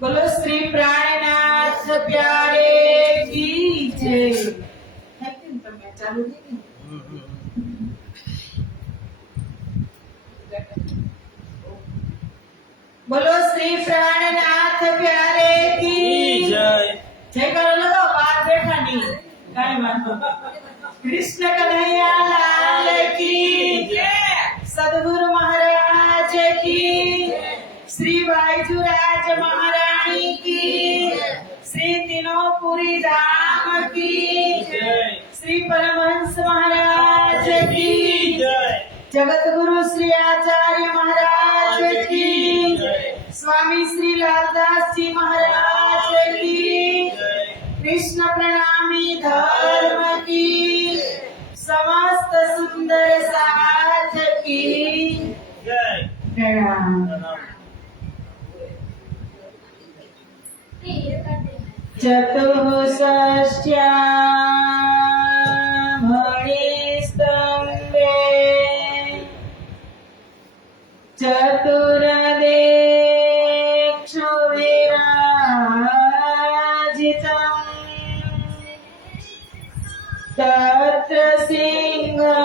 बोलो श्री प्राणनाथ प्यारे की जय। चालू बोलो श्री प्राणनाथ प्यारे की जय। जय करो लो बात बैठा नहीं काई बात कृष्ण कन्हैया लाल की जय। सद्गुरु महाराज की, श्री बाईजुराज महारानी की, श्री तीनोंपुरी धाम की, श्री परमहंस महाराज की, जगत गुरु श्री आचार्य महाराज की, स्वामी श्री लालदास जी महाराज की, कृष्ण प्रणामी धर्म की, समस्त सुंदर साथ की प्रणाम। चतुःषष्ट्या मणिस्तम्भे चतुर्देक्षु विराजितम् तत्र सिंहासने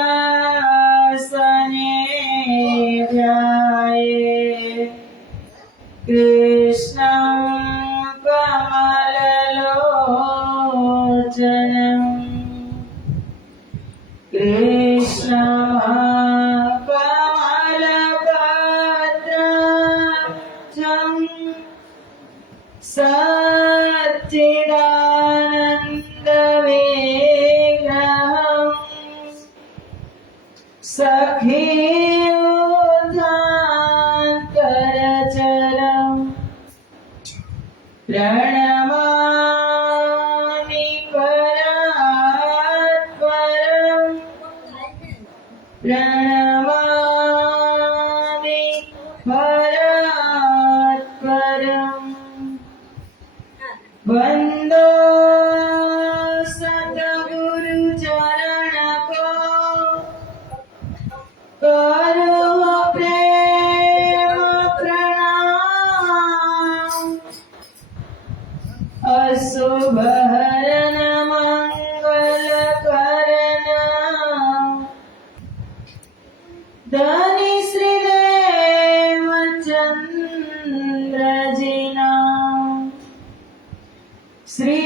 ध्याये कृष्णं कमललोचनम् कृष्णं सच्चिदानन्दविग्रहम् सखीयुधान्तरचरम् प्रणमामि परात्परम् प्रणमामि परात्परम् वन्दो सद्गुरु चरण को करो प्रेम प्रणाम अशुभ हरण मंगल करण धनी श्रीदेव चंद्र जिना श्री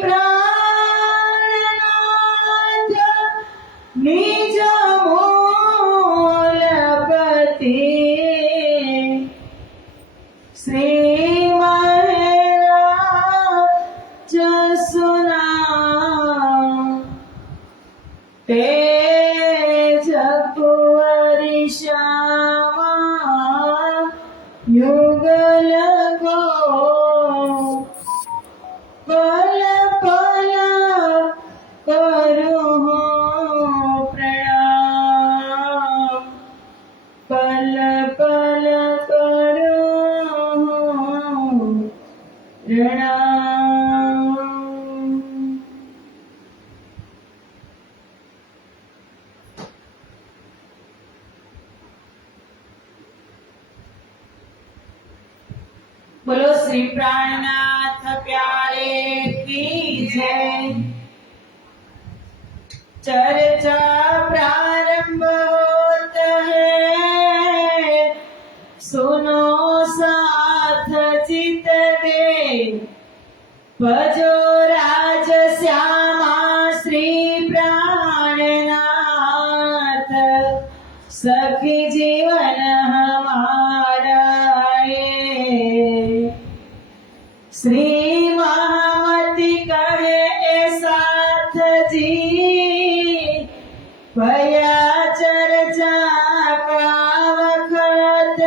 प्राणनाथ निज मूलपति श्री महाराज सुना तेज कुंवरी श्यामा युगल को पल पल करूं प्रणाम पल पल करूं प्रणाम। बोलो श्री प्राणनाथ प्यारे की जय। चर्चा प्रारंभ होता है सुनो साथ चित दे भजो राज श्यामा श्री प्राणनाथ सखी जीवन हमारा श्री महामती कहे साथ जी भया चर्चा का वक्त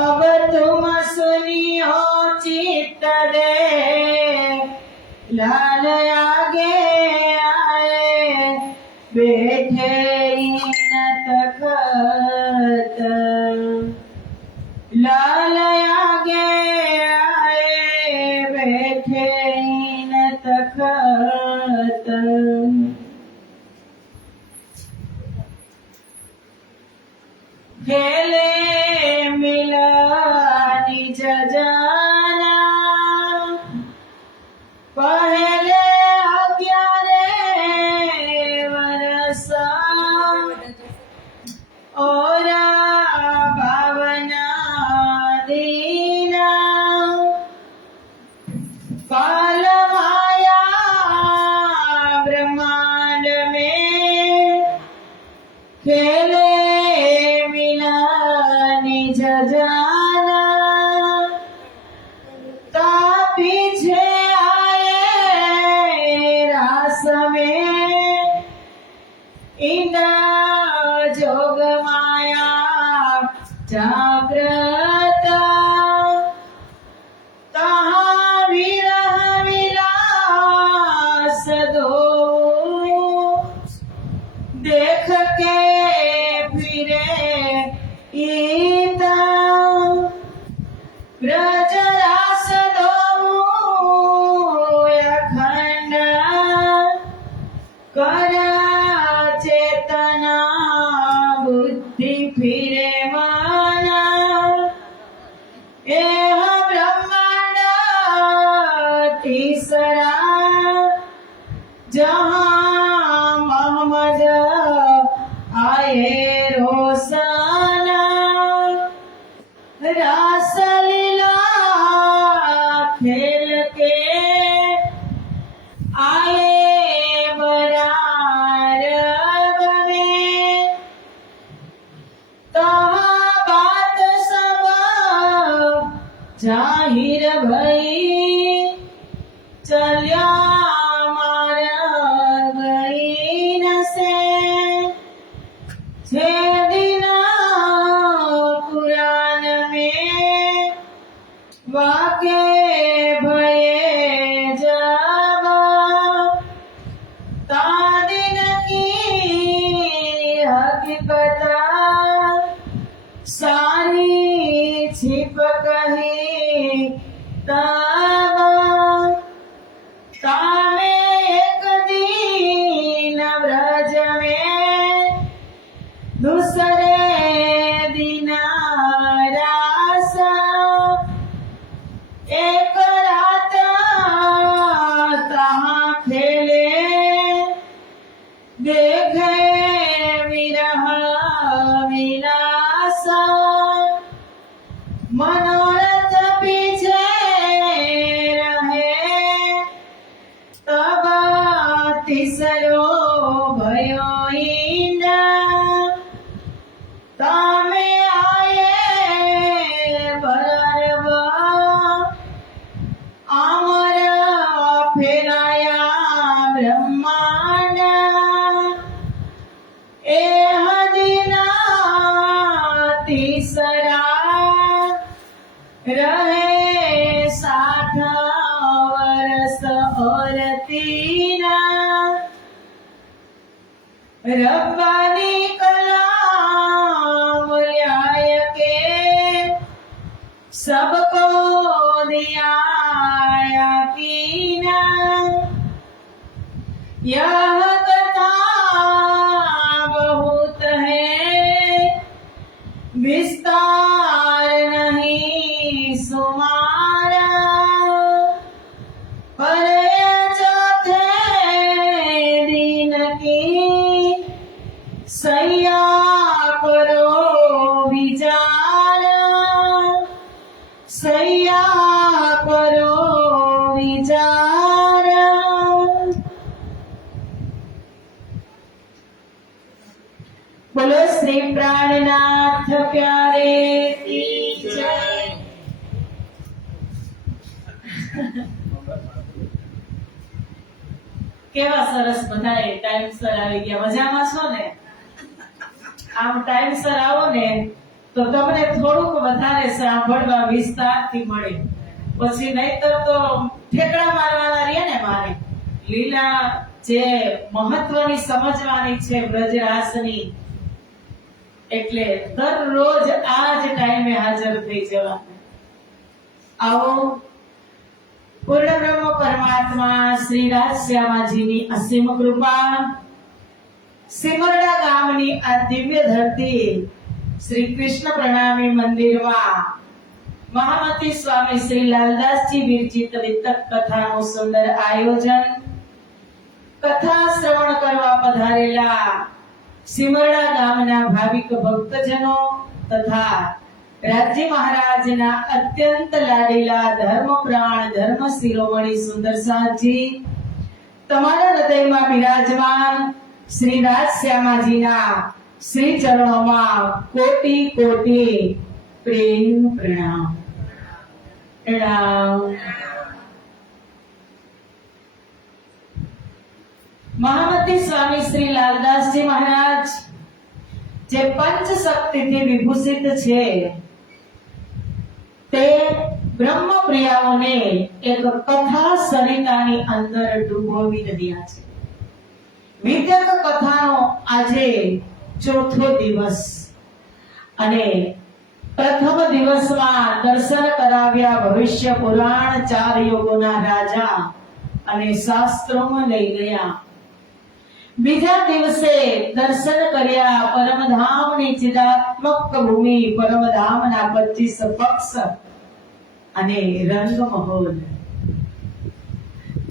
अब तुम सुनियो चित्त दे लाल आगे आए बैठे न तखत लाल आगे आए बैठे વ્રજ રાસ દોવું અખંડ કરા ચેતના બુદ્ધિ ફિરે માના એહ બ્રહ્માંડ તીસરા જહાં મોહમ્મદ આયે રોશના रास लीला खेल के आए बरार बने तहाँ बात सब जाहिर भई चल्या मार गई न से छे पुराण में वाके भये जब तादिन की हकीकत सारी छिप कही तब तामे एक दिन व्रज में दूसरे दिन रास एक रात तहाँ खेले देखे विरह विलास मनोरथ पीछे रहे तब तीसरो भयो ईंदा तामे आये बराबर आमर फेराया ब्रह्मांड एह दिना तीसरा रहे 60 वर्ष और 3 रब्बानी कलाम ल्याय के सबको दिया यकीना यह कथा बहुत है विस्तार नहीं सुमारा पर चौथे दिन की सैया करो विचार सैया करो विचार बोलो श्री प्राणनाथ प्यारे की जय। કેવા સરસ બધાએ ટાઈમસર આવી ગયા, મજામાં છો ને? આમ ટાઈમસર આવો ને તો તમને થોડુંક વધારે સાંભળવા વિસ્તારથી મળે, પછી નહીતર તો ઠેકડા મારવાના રહે ને મારે. લીલા જે મહત્વની સમજવાની છે બ્રજરાસની, એટલે દરરોજ આ જ ટાઈમે હાજર થઈ જવાનું. આવો પૂર્ણ બ્રહ્મ પરમાત્મા શ્રી રાજશ્યામાજીની અસીમ કૃપા, સિમરડા ગામની આ દિવ્ય ધરતી શ્રી કૃષ્ણ પ્રણામી મંદિરમાં મહામતી સ્વામી શ્રી લાલદાસજી વિરચિત વિતક કથાનું સુંદર આયોજન, કથા શ્રવણ કરવા પધારેલા સિમરડા ગામના ભાવિક ભક્તજનો તથા રાજ્ય મહારાજના અત્યંત લાડીલા ધર્મપ્રાણ ધર્મ શિરોમણી સુંદર સાહેબજી, તમારા હૃદયમાં બિરાજમાન શ્રી રાજશ્યામાજીના શ્રી ચરણોમાં કોટી કોટી પ્રેમ પ્રણામ. પ્રણામ. મહામતી સ્વામી શ્રી લાલદાસજી મહારાજ જે પંચ શક્તિથી વિભૂષિત છે તે બ્રહ્મ પ્રિયાઓને એક કથા સરિતાની અંદર ડૂબોવી રહ્યા છે. વિતક કથાનો આજે ચોથો દિવસ અને પ્રથમ દિવસમાં દર્શન કરાવ્યા ભવિષ્ય પુરાણ 4 યુગોના રાજા અને શાસ્ત્રોમાં લઈ ગયા. બીજા દિવસે દર્શન કર્યા પરમધામની ચિદાત્મક ભૂમિ, પરમધામના 25 પક્ષ અને રંગમહોલ,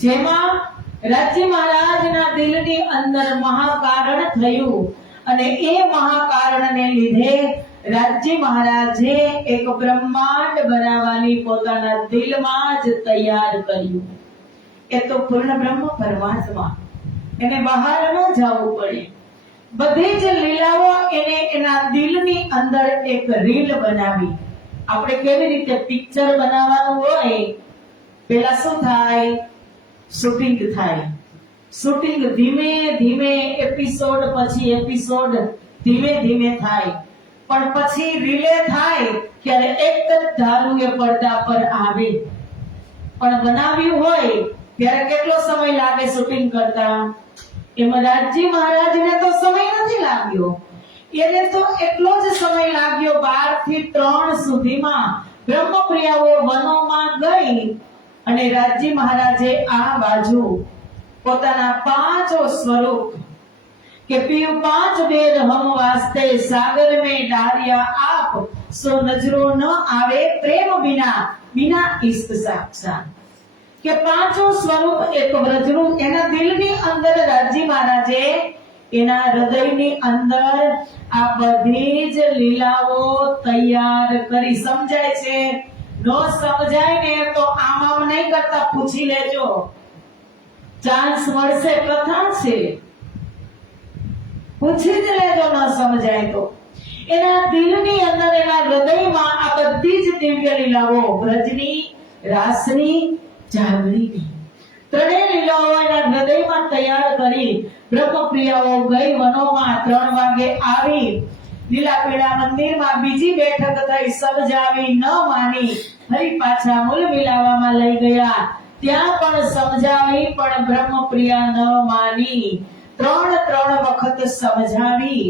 જેમાં રાજ્ય મહારાજના દિલની અંદર મહાકારણ થયું અને એ મહાકારણને લીધે રાજ્ય મહારાજે એક બ્રહ્માંડ બનાવવાની પોતાના દિલમાં જ તૈયાર કર્યું. એ તો પૂર્ણ બ્રહ્મ પરમાત્મા, એને બહાર ન જવું પડે. બધી જ લીલાઓ એને એના દિલની અંદર એક રીલ બનાવી. આપણે કેવી રીતે પિક્ચર બનાવવાનું હોય, પેલા શું થાય? શૂટિંગ થાય. શૂટિંગ ધીમે ધીમે, એપિસોડ પછી એપિસોડ ધીમે ધીમે થાય, પણ પછી રીલે થાય ત્યારે એક જ ધારું એ પડદા પર આવે. પણ બનાવ્યું હોય ત્યારે કેટલો સમય લાગે શૂટિંગ કરતા? એમાં રાજ્ય મહારાજને તો સમય નથી લાગ્યો, એને તો એટલો જ સમય લાગ્યો 12 થી 3 સુધીમાં બ્રહ્મપ્રિયાઓ વનોમાં ગઈ અને રાજ્ય મહારાજે આ બાજુ પોતાના 5 સ્વરૂપ કે પીવ 5 વેદ હમ વાસ્તે સાગર में डारिया आप सो नजरो न आवे प्रेम बिना बिना इश्क साक्षात, કે 5 સ્વરૂપ એક વ્રજનું એના દિલની અંદર રાજ્ય મહારાજે એના હૃદયની અંદર આ બધી જ લીલાઓ તૈયાર કરી. સમજાય છે? નો સમજાય ને તો આમ નહીં કરતા, પૂછી લેજો, ચાન્સ મળશે. કથા છે, પૂછી જ લેજો ન સમજાય તો. એના દિલની અંદર, એના હૃદયમાં આ બધી જ દિવ્ય લીલાઓ, વ્રજની, રાસની, જાગરણની, ત્રણેય લીલાઓ એના હૃદયમાં તૈયાર કરી બ્રહ્મપ્રિયાઓ ગઈ વનોમાં. 3 વાગે આવી લીલાપીડા મંદિરમાં બીજી બેઠક થઈ. સમજાવી ન માની ફરી પાછા મૂળ મિલાવામાં લઈ ગયા. ત્યાં પણ સમજાવી પણ બ્રહ્મપ્રિયા ન માની. 3 વખત સમજાવી,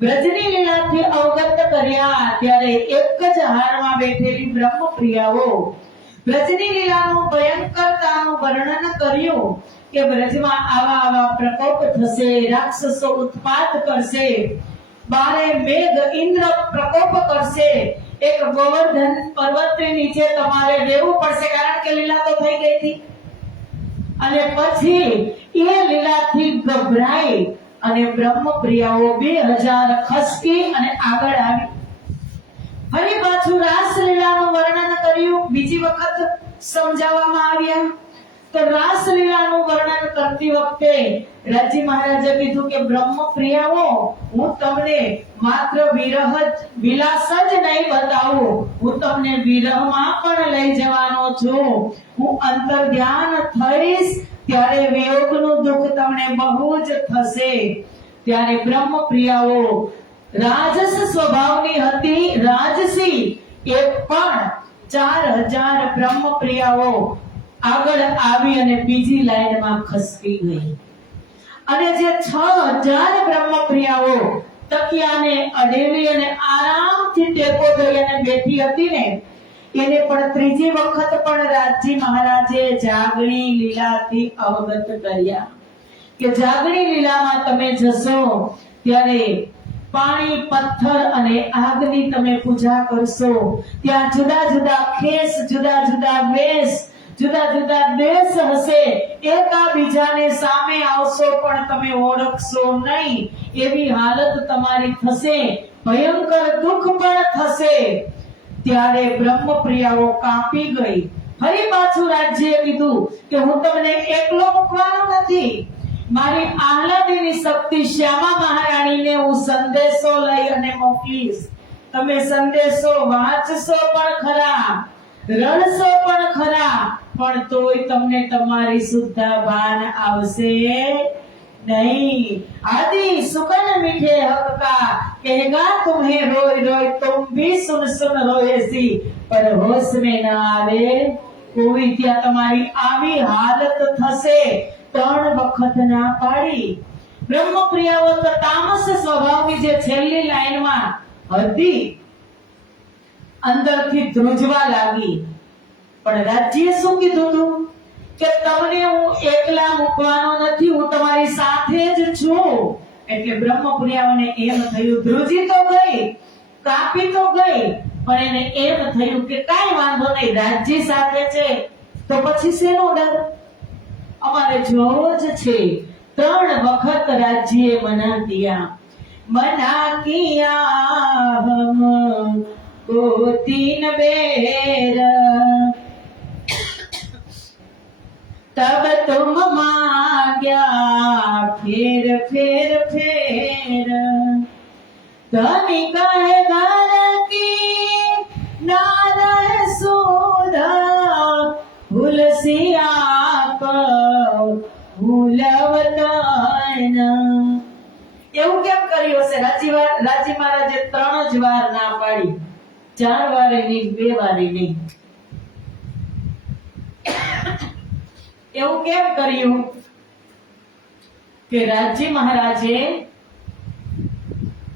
વ્રજની લીલાથી અવગત કર્યા. ત્યારે એક જ હારમાં બેઠેલી બ્રહ્મપ્રિયાઓ વ્રજની લીલાનું ભયંકરતાનું વર્ણન કર્યું કે વ્રજમાં આવા પ્રકોપ થશે, રાક્ષસો ઉત્પાત કરશે, બારે મેઘ ઇન્દ્ર પ્રકોપ કરશે, એક ગોવર્ધન પર્વતની નીચે તમારે રહેવું પડશે, કારણ કે લીલા તો થઈ ગઈ હતી. અને પછી એ લીલાથી ગભરાઈ અને બ્રહ્મપ્રિયાઓ 2000 ખસકી અને આગળ આવી. ફરી પાછું રાસલીલાનું વર્ણન કર્યું. બીજી વખત સમજાવવામાં આવ્યા. તો રાસલીલાનું વર્ણન કરતી વખતે રાજ્ય મહારાજે કીધું કે બ્રહ્મપ્રિયાઓ, હું તમને માત્ર વિલાસ જ નહીં બતાવું, હું તમને વિરહમાં પણ લઈ જવાનો છું. હું અંતર ધ્યાન થઈશ ત્યારે વિયોગનું દુઃખ તમને બહુ જ થશે. ત્યારે બ્રહ્મપ્રિયાઓ રાજસ સ્વભાવની હતી, રાજસી. એ પણ 4000 બ્રહ્મપ્રિયાઓ આગળ આવી અને બીજી લાઈનમાં ખસકી ગઈ. અને જે 6000 બ્રહ્મપ્રિયાઓ તકિયાને અડેલી અને આરામથી ટેકો દઈ અને બેઠી હતી ને, એને પણ ત્રીજી વખત પણ રાજ્ય મહારાજે જાગણી લીલાથી અવગત કર્યા કે જાગણી લીલામાં તમે જશો ત્યારે પાણી, પથ્થર અને આગની તમે પૂજા કરશો. ત્યાં જુદા જુદા ખેસ, જુદા જુદા વેશ, જુદા જુદા દેશ હશે. એકાબીજાને સામે આવશો પણ તમે ઓળખશો નહીં, એવી હાલત તમારી થશે. ભયંકર દુઃખ પણ થશે. ત્યારે બ્રહ્મપ્રિયાઓ કાપી ગઈ. ફરી પાછું રાજ્યએ કીધું કે હું તમને એકલો મૂકવાનો નથી, મારી આહલાદીની શક્તિ શ્યામા મહારાણીને હું સંદેશો લઈ અને મોકલીશ. તમે સંદેશો વાંચશો પણ ખરા, રણશો પણ ખરા, પણ તોય તમને તમારી સુદ્ધા ભાન આવશે नहीं. आदि सुकन मीठे हक का कहेगा तुम्हें रोई रोई तुम भी सुन सुन रोएसी, पर होश में न आवे कोई. ત્યાં તમારી આવી હાલત થશે. 3 વખત ના પાડી. બ્રહ્મપ્રિયાઓ તો તામસ સ્વભાવની જે છેલ્લી લાઈનમાં હતી અંદરથી ધ્રુજવા લાગી. પણ રાજ્યએ શું કીધું હતું કે તમને હું એકલા મૂકવાનો નથી, હું તમારી સાથે જ છું. એટલે બ્રહ્મપ્રિયાઓને એમ થયું, ધ્રુજી તો ગઈ, કાપી તો ગઈ, પણ એને એમ થયું કે કાઈ વાંધો નહીં, રાજ્ય સાથે છે તો પછી શેનો ડર, અમારે જોવો જ છે. 3 વખત રાજ્યએ મના કિયા, मना किया हम को 3 बेर, तब तुम मांग्या फिर फिर फिर, धनी कहे घर की नारह सुधा, भूलसिया को भूलवतन. એવું કેમ કર્યું હશે? રાજી મહારાજે 3 જ વાર ના પાડી, 4 વારે નહીં, 2 વારે નહીં. એવું કેમ કર્યું કે રાજી મહારાજે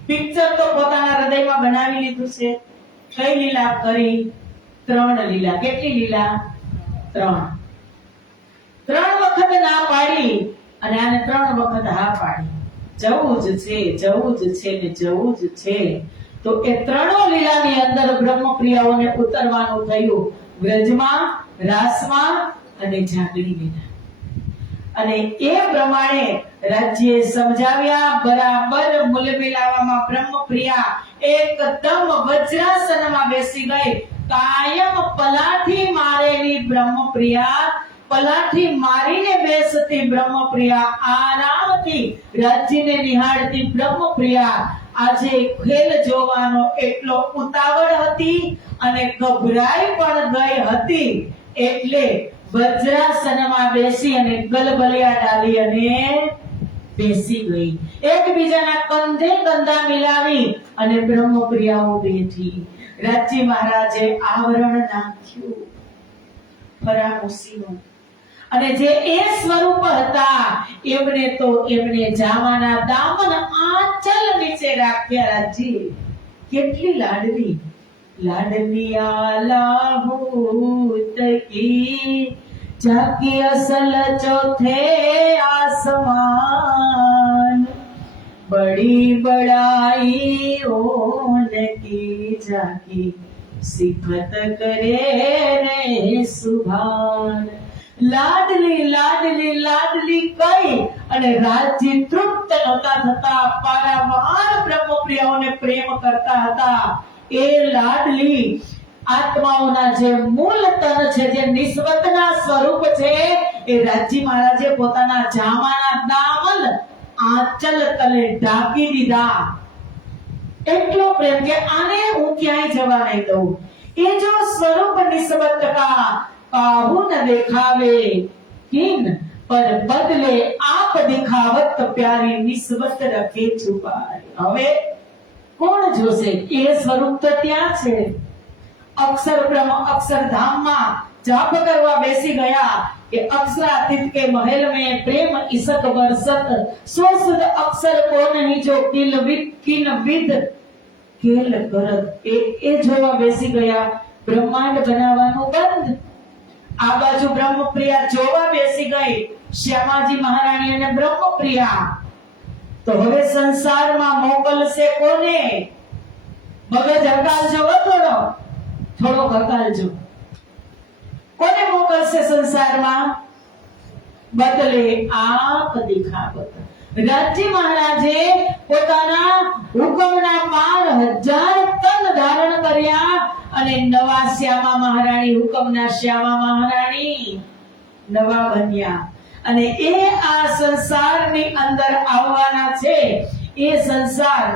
પિક્ચર તો પોતાના હૃદયમાં બનાવી લીધું છે. કઈ લીલા કરી? 3 લીલા. કેટલી લીલા? 3. 3 વખત ના પાડી અને આને 3 વખત હા પાડી. જવું જ છે, જવું જ છે ને જવું જ છે. તો એ 3 લીલાની અંદર બ્રહ્મપ્રિયાઓને ઉતરવાનું થયું, વ્રજમાં, રાસમાં અને જાગરી લીલા. અને એ પ્રમાણે રાજ્યએ સમજાવ્યા. બરાબર મૂલ મિલાવવામાં બ્રહ્મપ્રિયા એકદમ વજ્રાસનમાં બેસી ગઈ. કાયમ પલાઠી મારેલી બ્રહ્મપ્રિયા, પલાઠી મારીને બેસતી બ્રહ્મપ્રિયા, આરામથી રાજ્યને નિહાળતી બ્રહ્મપ્રિયા આજે ખેલ જોવાનો એટલો ઉતાવળ હતી અને ગભરાઈ પણ ગઈ હતી. એટલે વજ્રાસનમાં બેસી અને ગલબલિયા ડાલી અને બેસી ગઈ. એકબીજાના કંધે કંધા મિલાવી અને બ્રહ્મપ્રિયાઓ બેઠી. રાજ્ય મહારાજે આવરણ નાખ્યું ફરામુસીનું, અને જે એ સ્વરૂપ હતા એમને તો એમને જાવાના દામન આંચલ નીચે રાખ્યા. રાજ્ય કેટલી લાડલી, લાડલિયા લાહૂત કી જાકી અસલ ચોથે આસમાન, बड़ी बड़ाई उनकी जाकी सिफत करे रे सुभान. લાડલી લાડલી લાડલી કઈ અને રાજ્ય તૃપ્ત નહોતા થતા, પારાવાર બ્રહ્મપ્રિયાઓને પ્રેમ કરતા હતા. એ લાડલી આત્માઓના જે મૂળ તન છે, જે નિસ્વતના સ્વરૂપ છે, એ રાજ્ય મહારાજે પોતાના જામાના દામન આંચલ તલે ઢાંકી દીધા. એટલો પ્રેમ કે આને હું ક્યાંય જવા નહીં દઉં. એ જો સ્વરૂપ નિસ્બત કા કાહુ ન દેખાવે કિન પર બદલે આપ દિખાવત પ્યારી નિસ્બત રખે છુપાય. હવે કોણ જોશે? એ સ્વરૂપ તો ત્યાં છે. અક્ષર બ્રહ્મ અક્ષરધામમાં જાપ કરવા બેસી ગયા कि अक्षरातीत के महल में प्रेम इसक बरसत, सो सुध अक्षर को नहीं जो किल विद किन विद खेल करत. ए જોવા બેસી ગયા. બ્રહ્માંડ બનાવવાનું બંધ. આ બાજુ બ્રહ્મપ્રિયા જોવા બેસી ગઈ, શ્યામાજી મહારાણી અને બ્રહ્મપ્રિયા. તો હવે સંસારમાં મોકલશે કોને? મગજ હકાલજો, થોડો હકાલજો. કોને મોકલશે સંસારમાં? બદલે આપ દિખાવત. રાજ્ય મહારાજે પોતાના હુકમના 5000 તન ધારણ કર્યા અને નવા શ્યામા મહારાણી, હુકમના શ્યામા મહારાણી નવા બન્યા. અને એ આ સંસારની અંદર આવવાના છે. એ સંસાર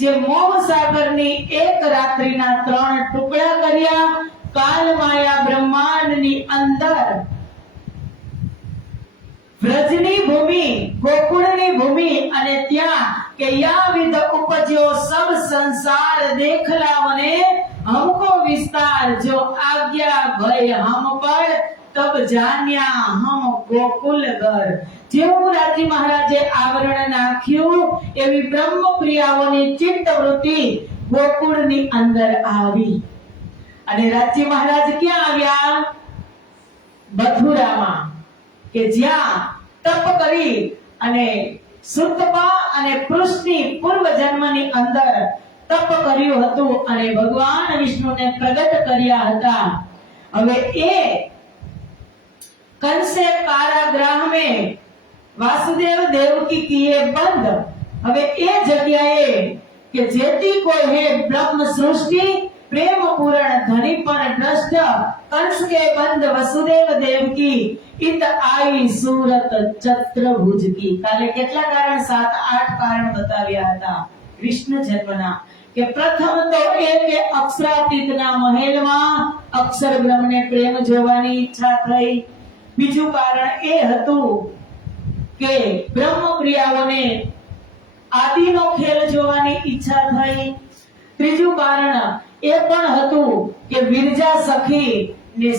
જે મોહ સાગરની એક રાત્રિના 3 ટુકડા કર્યા. કાલ માયા બ્રહ્માંડની અંદર વ્રજની ભૂમિ, ગોકુળની ભૂમિ, અને ત્યાં કે યા વિધ ઉપજ્યો સબ સંસાર દેખલાવને हमको विस्तार, जो आज्ञा भय हम पर તબ જાન્યા હમ ગોકુલ ઘર. જેવું રાજી મહારાજે આવરણ નાખ્યું એવી બ્રહ્મ પ્રિયાઓની ચિત્ત વૃત્તિ ગોકુળની અંદર આવી. અને રાજી મહારાજ ક્યાં આવ્યા? મથુરામાં, કે જ્યાં તપ કરી અને સુતપા અને પૃષ્ણની પૂર્વ જન્મની અંદર તપ કર્યું હતું અને ભગવાન વિષ્ણુને પ્રગટ કર્યા હતા. હવે એ કંસે कारागृह में वासुदेव देवकी किए बंद. હવે એ જગ્યાએ કે જેથી કોઈ હે બ્રહ્મ સૃષ્ટિ प्रेम पूर्ण धनी पर दृष्ट कंस के बंद वसुदेव देवकी इत आई सूरत चतुर्भुज की. काले કેટલા કારણ? 7-8 કારણ બતાવ્યા હતા કૃષ્ણ જન્મના. કે પ્રથમ તો એ કે અક્ષરાતીતના મહેલમાં અક્ષર બ્રહ્મને પ્રેમ જોવાની ઈચ્છા થઈ. બીજું કારણ એ હતું કે બ્રહ્મ પ્રિયાઓને આદિનો ખેલ જોવાની ઈચ્છા થઈ. ત્રીજું કારણ એ પણ હતું કે વિરજા સખી ને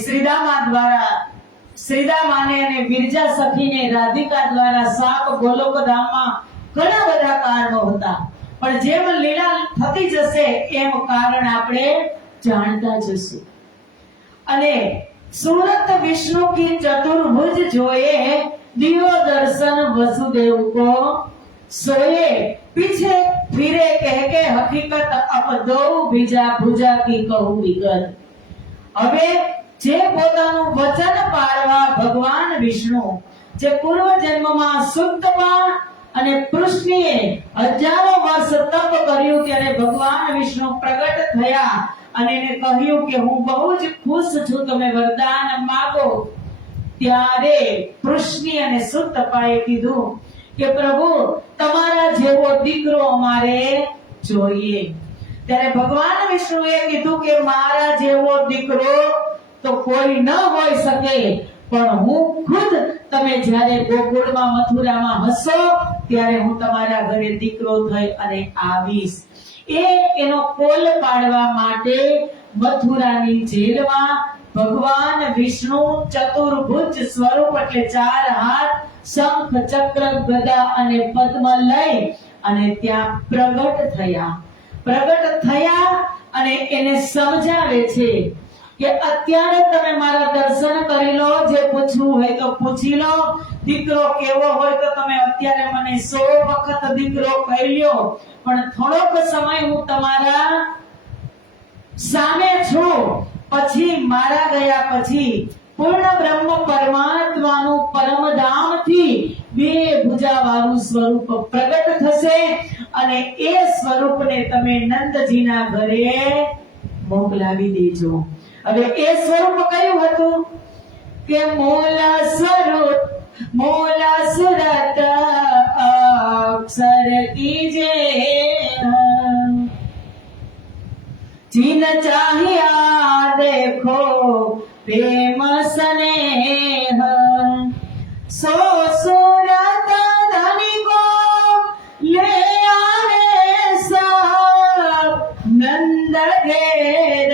શ્રીદામાને અને વિરજા સખીને રાધિકા દ્વારા સાપ ગોલોક ધામમાં ઘણા બધા કારણો હતા. પણ જેમ લીલા થતી જશે એમ કારણ આપણે જાણતા જશું. અને सूरत विष्णु की चतुर्भुज जोए दियो दर्शन वसुदेव को सोए. पीछे फिरे कह के हकीकत अब दो बीजा भुजा की कहूं विगत. હવે જે પોતાનું વચન પાળવા ભગવાન વિષ્ણુ જે પૂર્વ જન્મમાં સુતપા અને પૃષ્ણીએ હજારો વર્ષ તપ કર્યું ત્યારે ભગવાન વિષ્ણુ પ્રગટ થયા અને એને કહ્યું કે હું બહુ જ ખુશ છું, તમે વરદાન માંગો. ત્યારે પૃષ્ણી અને સુતપાએ કીધું કે પ્રભુ તમારા જેવો દીકરો અમારે જોઈએ. ત્યારે ભગવાન વિષ્ણુએ કીધું કે મારા જેવો દીકરો તો કોઈ ન હોઈ શકે, પણ હું ખુદ તમે જ્યારે ગોકુળમાં મથુરામાં હશો ત્યારે હું તમારા ઘરે દીકરો થઈ અને આવીશ. એનો કોલ પાડવા માટે મથુરાની જેલમાં ભગવાન વિષ્ણુ ચતુર્ભુજ સ્વરૂપ એટલે 4 હાથ, શંખ, ચક્ર, ગદા અને પદ્મ લઈ અને ત્યાં પ્રગટ થયા અને એને સમજાવે છે કે અત્યારે તમે મારા દર્શન કરી લો, જે પૂછવું હોય તો પૂછી લો, દીકરો કેવો હોય તો તમે અત્યારે મને 100 વખત દીકરો કહી લ્યો, પણ થોડોક સમય હું તમારા સામે છું. પછી મારા ગયા પછી પૂર્ણ બ્રહ્મ પરમાત્માનું પરમધામથી 2 ભુજાવાળું સ્વરૂપ પ્રગટ થશે અને એ સ્વરૂપને તમે નંદજીના ઘરે મોકલાવી દેજો. હવે એ સ્વરૂપ કયું હતું? કે મોલા સુરત અક્ષર कीजे जिन चाहिया देखो प्रेम स्नेह सो सूरत धनी को ले आवे सब नंद घेर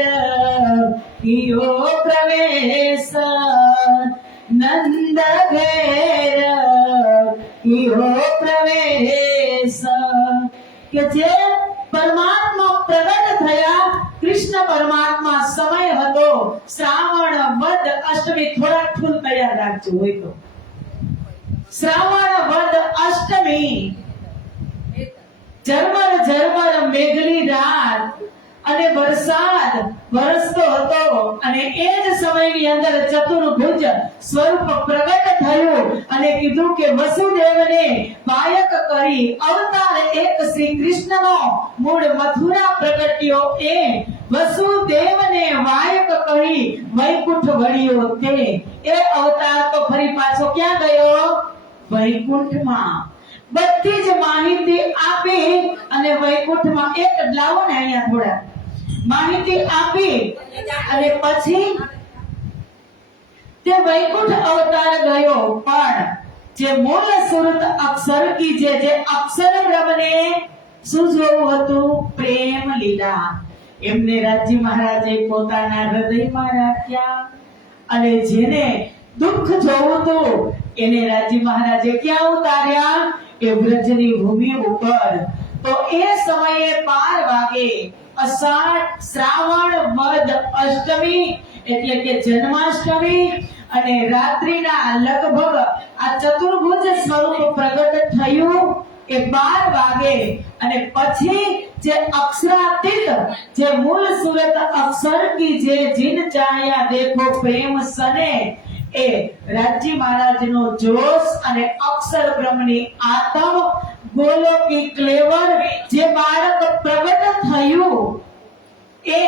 कियो प्रवेश नंद घेर कियो प्रवेश. કે જે પરમાત્મા પ્રગટ થયા, કૃષ્ણ પરમાત્મા સમય હતો શ્રાવણ વદ અષ્ટમી. થોડા ફૂલ તૈયાર રાખજો હોય તો. શ્રાવણ વદ અષ્ટમી, ઝરમર મેઘની રાત અને વરસાદ વરસતો હતો અને એ જ સમયની અંદર ચતુર્ભુજ સ્વરૂપ પ્રગટ થયું અને કીધું કે વસુદેવને વાયક કરી અવતાર એક શ્રી કૃષ્ણનો મૂળ મથુરા પ્રગટ્યો. એ વસુદેવને વાયક કરી વૈકુંઠ વળ્યો. તે એ અવતાર તો ફરી પાછો ક્યાં ગયો? વૈકુંઠમાં. બધી જ માહિતી આપી અને વૈકુંઠમાં એક લાવો ને અહીંયા થોડા માહિતી આપી અને પછી તે વૈકુંઠ અવતાર ગયો. પણ જે મૂળ સુરત અક્ષર કી જે અક્ષર બ્રહ્મને શું જોવું હતું? પ્રેમ લીલા. એમને રાજી મહારાજે પોતાના હૃદયમાં રાખ્યા અને જેને દુઃખ જોવું હતું એને રાજી મહારાજે ક્યાં ઉતાર્યા? એ વ્રજની ભૂમિ ઉપર. તો એ સમયે 12 વાગે અષાઢ શ્રાવણ વદ અષ્ટમી એટલે કે જન્માષ્ટમી અને રાત્રિના લગભગ આ ચતુર્ભુજ સ્વરૂપ પ્રગટ થયું એ 12 વાગે. અને પછી જે અક્ષરાતીત જે મૂળ સુરત અક્ષર કી જે જીન ચાહ્યા દેખો પ્રેમ સને એ રાજી મહારાજનો જોશ અને અક્ષર બ્રહ્મની આત્મ ગોલોકી ક્લેવર જે બાળક પ્રગટ થયું એ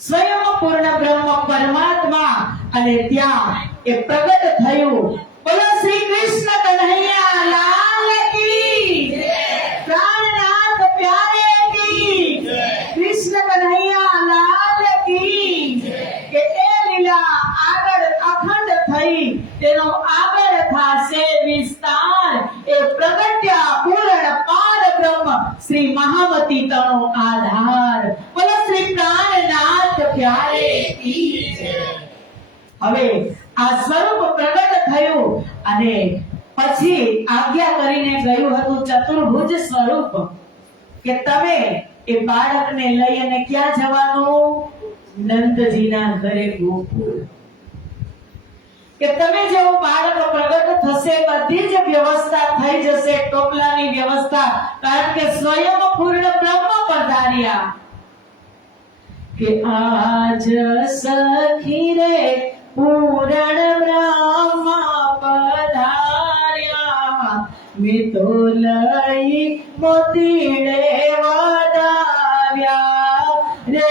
સ્વયં પૂર્ણ બ્રહ્મ પરમાત્મા અને ત્યાં એ પ્રગટ થયું. બોલો શ્રી કૃષ્ણ કન્હૈયા લાલ કી જય, પ્રાણનાથ પ્યારે કી જય, કૃષ્ણ કન્હૈયા લાલ કી જય. કે એ લીલા આગળ અખંડ થઈ તેનો આગળ થાશે વિસ્તાર. એ પ્રગટ્યા પૂર્ણ પાર બ્રહ્મ શ્રી મહામતી તણો આધાર. બોલો શ્રી પ્રાણનાથ પ્યારે કી જય. હવે આ સ્વરૂપ પ્રગટ થયું અને પછી આજ્ઞા કરીને ગયું હતું ચતુર્ભુજ સ્વરૂપ કે તમે એ બાળકને લઈ અને ક્યાં જવાનું? નંદજીના ઘરે ગોકુળ. કે તમે જેવું બાળક પ્રગટ થશે બધી જ વ્યવસ્થા થઈ જશે, ટોપલાની વ્યવસ્થા, કારણ કે સ્વયં પૂર્ણ બ્રહ્મ પધાર્યા. કે આજ સખી રે પૂર્ણ બ્રહ્મ પધાર્યા, મેં તો લઈ મોતીડે વધાવ્યા રે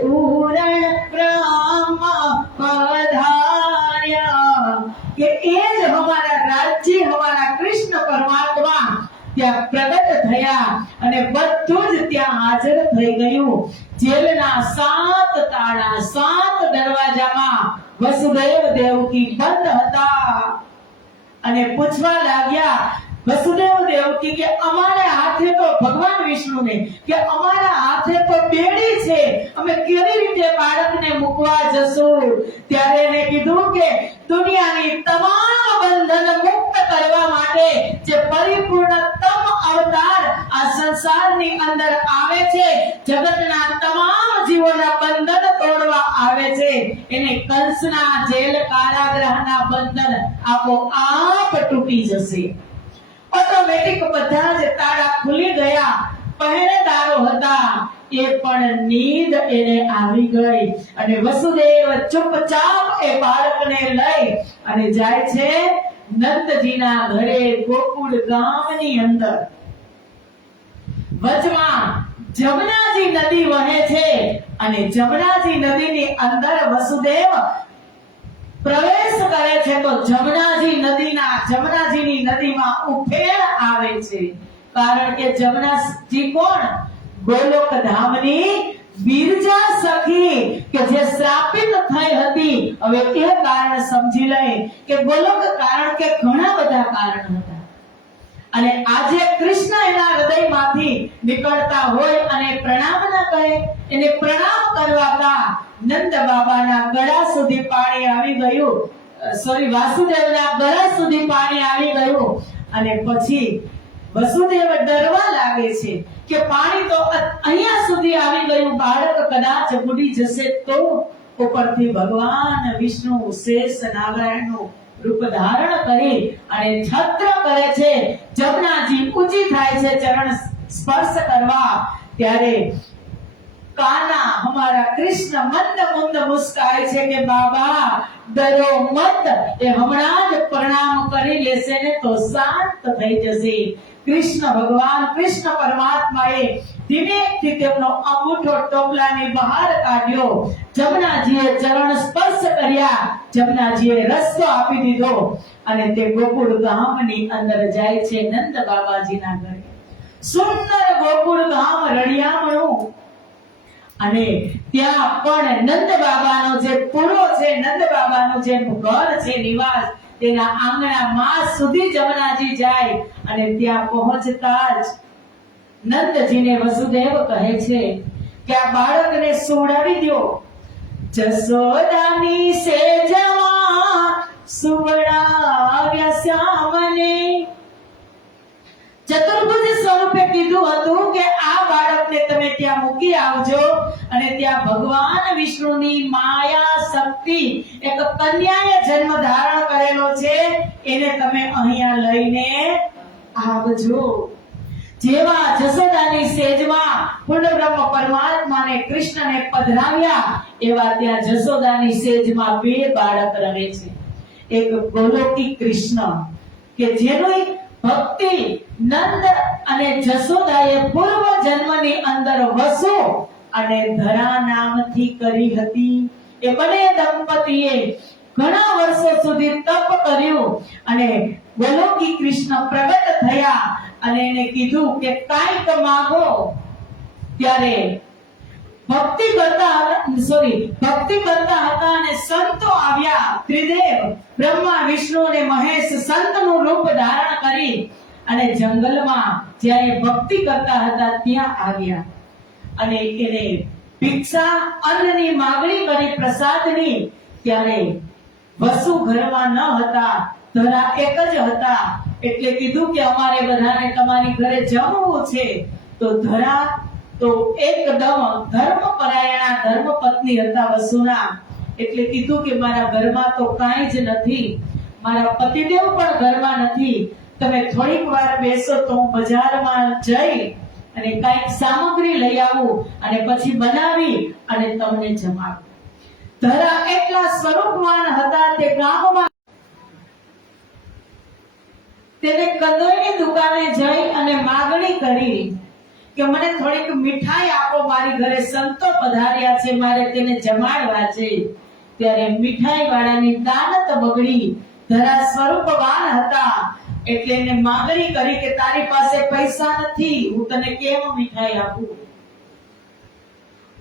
પૂર્ણ બ્રહ્મ પધાર્યા. કે એ જ હમારા રાજ્ય હમારા કૃષ્ણ પરમાત્મા ત્યાં પ્રગટ થયા અને બધું જ ત્યાં હાજર થઈ ગયું. જેલના 7 તાળા 7 દરવાજામાં વસુદેવ દેવકી બંધ હતા અને પૂછવા લાગ્યા વસુદેવ દેવકી કે અમારા હાથે તો ભગવાન વિષ્ણુને કે અમારા હાથે તો બેડી છે, અમે કેવી રીતે બાળકને મૂકવા જશું? ત્યારે એને કીધું કે દુનિયાની તમામ બંધન મુક્ત કરવા માટે જે પરિપૂર્ણતમ અવતાર આ સંસારની અંદર આવે છે, જગતના તમામ જીવોના બંધન તોડવા આવે છે, એને કંસના જેલ કારાગૃહના બંધન આપોઆપ તૂટી જશે. ઓટોમેટિક બધા જ તાળા ખુલી ગયા. પહેરેદારો હતા એ પણ નીંદ એને આવી ગઈ અને વસુદેવ ચૂપચાપ એ બાળકને લઈ અને જાય છે નંદજીના ઘરે ગોકુળ ગામની અંદર. વચમાં જમનાજી નદી વહે છે અને જમનાજી નદીની અંદર વસુદેવ પ્રવેશ કરે છે તો જમનાજીની નદીમાં ઉફેણ આવે છે. કારણ કે જમનાજી કોણ? ગોલોક ધામની વિરજા સખી કે જે શ્રાપિત થઈ હતી. હવે એ કારણ સમજી લઈ કે ગોલોક કારણ કે ઘણા બધા કારણ હતા અને આજે કૃષ્ણ એના હૃદયમાંથી નીકળતા હોય અને પ્રણામ ના કહે, એને પ્રણામ કરવાતા નંદ બાબાના ગળા સુધી પાણી આવી ગયું. વાસુદેવના ગળા સુધી પાણી આવી ગયું અને પછી વસુદેવ ડરવા લાગે છે કે પાણી તો અહીંયા સુધી આવી ગયું, બાળક કદાચ બુડી જશે તો. ઉપરથી ભગવાન વિષ્ણુ શેષ નારાયણનું રૂપ ધારણ કરી અને છત્ર કરે છે. જમનાજી ઊંચી થાય છે ચરણ સ્પર્શ કરવા, ત્યારે કાના હમારા કૃષ્ણ મંદ મંદ મુસ્કાય છે કે બાબા ડરો મત, એ હમણાં જ પ્રણામ કરી લેશે ને તો શાંત થઈ જશે. કૃષ્ણ ભગવાન કૃષ્ણ પરમાત્માએ ધીમેથી તેમનો અંગૂઠો ટોપલાની બહાર કાઢ્યો. જમનાજીએ ચરણ સ્પર્શ કર્યા, જમનાજીએ રસ્તો આપી દીધો અને તે ગોકુળ ગામની અંદર જાય છે નંદ બાબાજીના ઘરે. સુંદર ગોકુળ ગામ રળિયામણું અને ત્યાં પણ નંદ બાબાનો જે પૂરો છે, નંદ બાબાનું જે ઘર છે, નિવાસ, તેના આંગણામાં સુધી જમનાજી જાય અને ત્યાં પહોંચતા જ નંદજીને વસુદેવ કહે છે કે આ બાળકને સુવડાવી દો. જસોદાની સેજમાં સુવડાવ્યા શ્યામને. ચતુર્ભુજ સ્વરૂપે કીધું હતું કે આ બાળકને તમે ત્યાં મૂકી આવજો અને ત્યાં ભગવાન વિષ્ણુની માયા શક્તિ એક કન્યાએ જન્મ ધારણ કરેલો છે એને તમે અહીંયા લઈને આવજો. જેવા જશોદાની સેજમાં પૂર્ણ બ્રહ્મ પરમાત્માને કૃષ્ણને પધરાવ્યા એવા ત્યાં જશોદાની સેજમાં બે બાળક રહે છે. એક ગોલોકી કૃષ્ણ કે જેની ભક્તિ નંદ અને જશોદાએ પૂર્વ જન્મની અંદર વસુ અને ધરા નામથી કરી હતી. એ બંને દંપતીએ ઘણા વર્ષો સુધી તપ કર્યું અને ગોલોકી કૃષ્ણ પ્રગટ થયા અને એને કીધું કે કાંઈક માંગો. ત્યારે ભક્તિ કરતા હતા અને સંતો આવ્યા. ત્રિદેવ બ્રહ્મા વિષ્ણુ અને મહેશ સંતનું રૂપ ધારણ કરી અને જંગલમાં જ્યાં એ ભક્તિ કરતા હતા ત્યાં આવ્યા અને એને ભિક્ષા અન્નની માંગણી કરી પ્રસાદની. ત્યારે વસુ ઘરમાં ન હતા, ધરા એક જ હતા. એટલે કીધું કે અમારે બધાને તમારી ઘરે જમવું છે. તો ધરા તો એકદમ ધર્મપરાયણા ધર્મપત્ની હતા વસુના. એટલે કીધું કે મારા ઘરમાં તો કાંઈ જ નથી, મારા પતિદેવ પણ ઘરમાં નથી, તમે થોડીક વાર બેસો તો હું બજારમાં જઈ અને કાંઈક સામગ્રી લઈ આવું અને પછી બનાવી અને તમને જમાડું. ધરા એટલા સ્વરૂપવાન હતા તે ગામમાં તેને કંદોઈની દુકાને જઈ અને માગણી કરી કે મને થોડીક મીઠાઈ આપો, મારી ઘરે સંતો પધાર્યા છે, મારે તેને જમાડવા છે. ત્યારે મીઠાઈ વાળાની દાનત બગડી. ધરા સ્વરૂપવાન હતા એટલે એને માગણી કરી કે તારી પાસે પૈસા નથી, હું તને કેમ મીઠાઈ આપું?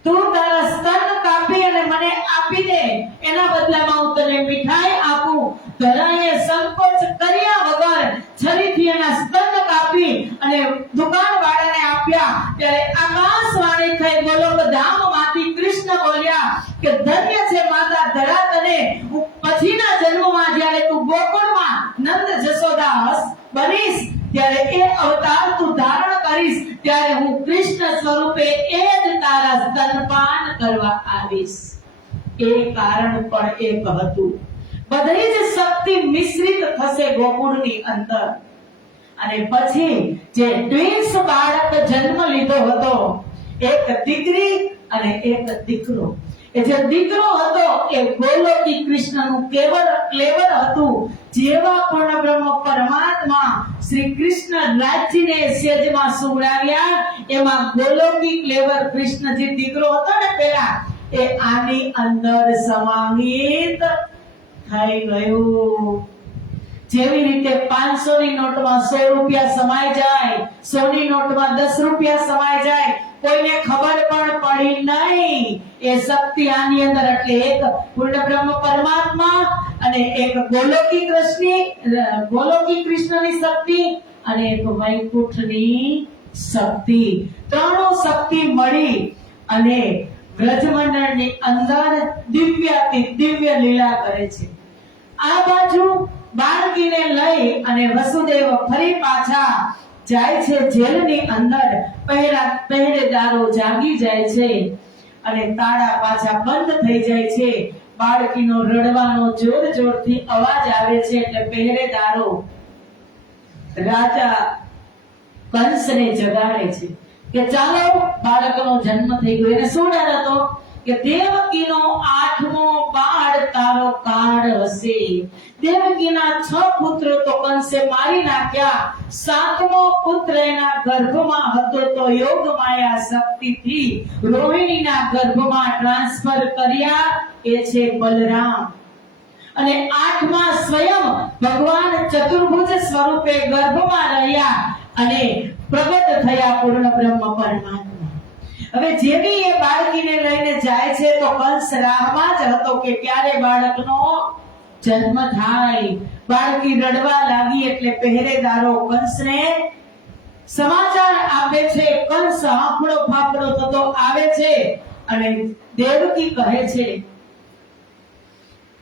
તું તારા સ્તન કાપી અને મને આપી દે, એના બદલામાં હું તને મીઠાઈ આપું. ધરાએ સંકોચ કર્યા વગર છરીથી એના સ્તન કાપી અને દુકાનવાળાને આપ્યા. ત્યારે આકાશવાણી થઈ ગોલોક ધામમાંથી કૃષ્ણ બોલ્યા કે ધન્ય છે માતા ધરા તને, પછીના જન્મમાં જ્યારે તું ગોકુળમાં નંદ જશોદા બનીશ ત્યારે એ અવતાર તું ધારણ કરીશ, ત્યારે હું કૃષ્ણ સ્વરૂપે એ જ તારા સ્તનપાન કરવા આવીશ. એ કારણ પણ એક હતું. બધી જ શક્તિ મિશ્રિત થશે ગોકુળની અંદર. અને પછી જે ટ્વિન્સ બાળક જન્મ લીધો હતો, એક દીકરી અને એક દીકરો. એ જે દીકરો હતો એ ગોલોકી કૃષ્ણનું ક્લેવર હતું. જેવા પૂર્ણ બ્રહ્મ પરમાત્મા શ્રી કૃષ્ણ રાજજીને સેજમાં સુવડાવ્યા એમાં ગોલોકી ક્લેવર કૃષ્ણ જે દીકરો હતો ને પેલા એ આની અંદર સમાહિત થઈ ગયું. જેવી રીતે 500 ની નોટમાં 100 રૂપિયા સમાઈ જાય, 100 ની નોટમાં 10 રૂપિયા સમાઈ જાય, કોઈને ખબર પણ પડી નહીં. એ શક્તિ આની અંદર એટલે એક પૂર્ણ બ્રહ્મ પરમાત્મા અને એક ગોલોકી કૃષ્ણની શક્તિ અને એક વૈકુંઠની શક્તિ. ત્રણેય શક્તિ મળી અને વ્રજમંડળની અંદર દિવ્ય લીલા કરે છે. આ બાજુ બાળકીને લઈ અને વસુદેવ ફરી પાછા જાય છે જેલની અંદર. પહેરેદારો જાગી જાય છે અને તાળા પાછા બંધ થઈ જાય છે. બાળકીનો રડવાનો જોર જોરથી અવાજ આવે છે એટલે પહેરેદારો રાજા કંસને જગાડે છે કે ચાલો બાળકનો જન્મ થઈ ગયો. એને શું ડર હતો કે દેવકીનો 8મો બાળ તારો કાળ હશે. દેવકીના 6 પુત્રો તો કંસે મારી નાખ્યા, 7મો પુત્ર એના ગર્ભમાં હતો તો યોગ માયા શક્તિથી રોહિણીના ગર્ભમાં ટ્રાન્સફર કર્યા. એ છે બલરામ. અને 8મા સ્વયં ભગવાન ચતુર્ભુજ સ્વરૂપે ગર્ભમાં રહ્યા અને પ્રગટ થયા પૂર્ણ બ્રહ્મ પરમાત્મા. હવે જેવી એ બાળકીને લઈને જાય છે તો કંસ રાહમાં જ હતો કે ક્યારે બાળકનો જન્મ થાય. બાળકી રડવા લાગી એટલે પહેરેદારો કંસને સમાચાર આપે છે. કંસ આંખડો ફાફડો થતો આવે છે અને દેવકી કહે છે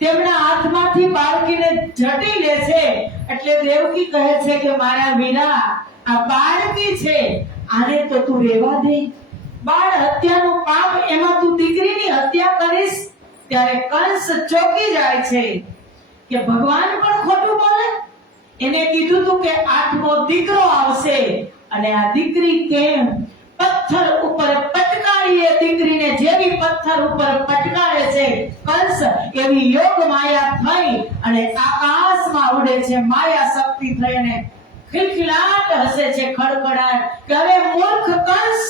તેમના હાથમાંથી બાળકીને ઝટી લે છે એટલે દેવકી કહે છે કે મારા વીરા, આ બાળકી છે, આને તો તું રહેવા દે. બાળ હત્યાનું પાપ, એમાં તું દીકરીની હત્યા કરીશ. ત્યારે કંસ ચોંકી જાય છે કે ભગવાન પણ ખોટું બોલે. એને કીધું તું કે 8મો દીકરો આવશે અને આ દીકરી કેમ પથ્થર ઉપર પટકારી, એ દીકરીને જેવી પથ્થર ઉપર પટકારે છે કંસ, એવી યોગ માયા થઈ અને આકાશમાં ઉડે છે. માયા શક્તિ થઈને ખિલખિલાટ હસે છે, ખડખડાટ, કે હવે મૂર્ખ કંસ,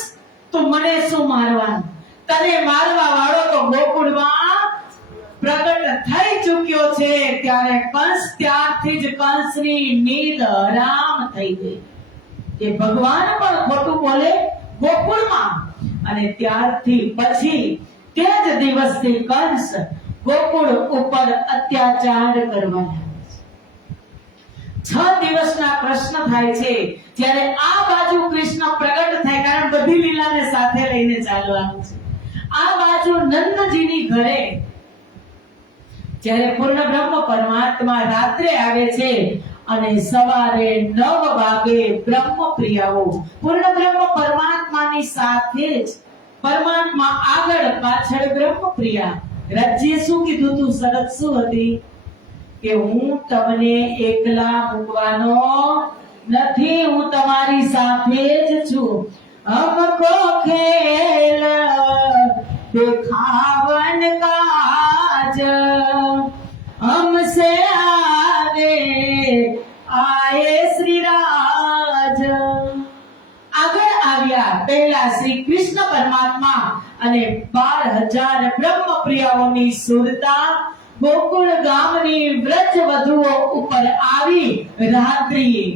તું મને શું મારવાનું? તને મારવા વાળો તો ગોકુળમાં પ્રગટ થઈ ચૂક્યો છે. ત્યારે કંસ, ત્યારથી જ કંસની નીંદ હરામ થઈ ગઈ. એ ભગવાન પણ ખોટું બોલે ગોકુળમાં. અને ત્યારથી પછી તે જ દિવસથી કંસ ગોકુળ ઉપર અત્યાચાર કરવા લાગ્યો. 6 દિવસના કૃષ્ણ થાય છે. જ્યારે આ બાજુ કૃષ્ણ પ્રગટ થાય, કારણ બધી લીલાને સાથે લઈને ચાલવાનું છે. આ બાજુ નંદજીની ઘરે જ્યારે પૂર્ણ બ્રહ્મ પરમાત્મા રાત્રે આવે છે અને સવારે 9 વાગે બ્રહ્મપ્રિયાઓ પૂર્ણ બ્રહ્મ પરમાત્માની સાથે જ, પરમાત્મા આગળ પાછળ બ્રહ્મપ્રિયા. રાજ્ય શું કીધું તું? શરત શું હતી? કે હું તમને એકલા મૂકવાનો નથી, હું તમારી સાથે જ છું. હમકો ખેલ दिखावन काज हमसे आगे आए श्री राज. આગળ આવ્યા પહેલા શ્રી કૃષ્ણ પરમાત્મા અને 12,000 બ્રહ્મપ્રિયાઓની સુરતા ગોકુળ ગામની વ્રજ વધુઓ ઉપર આવી રાત્રિએ,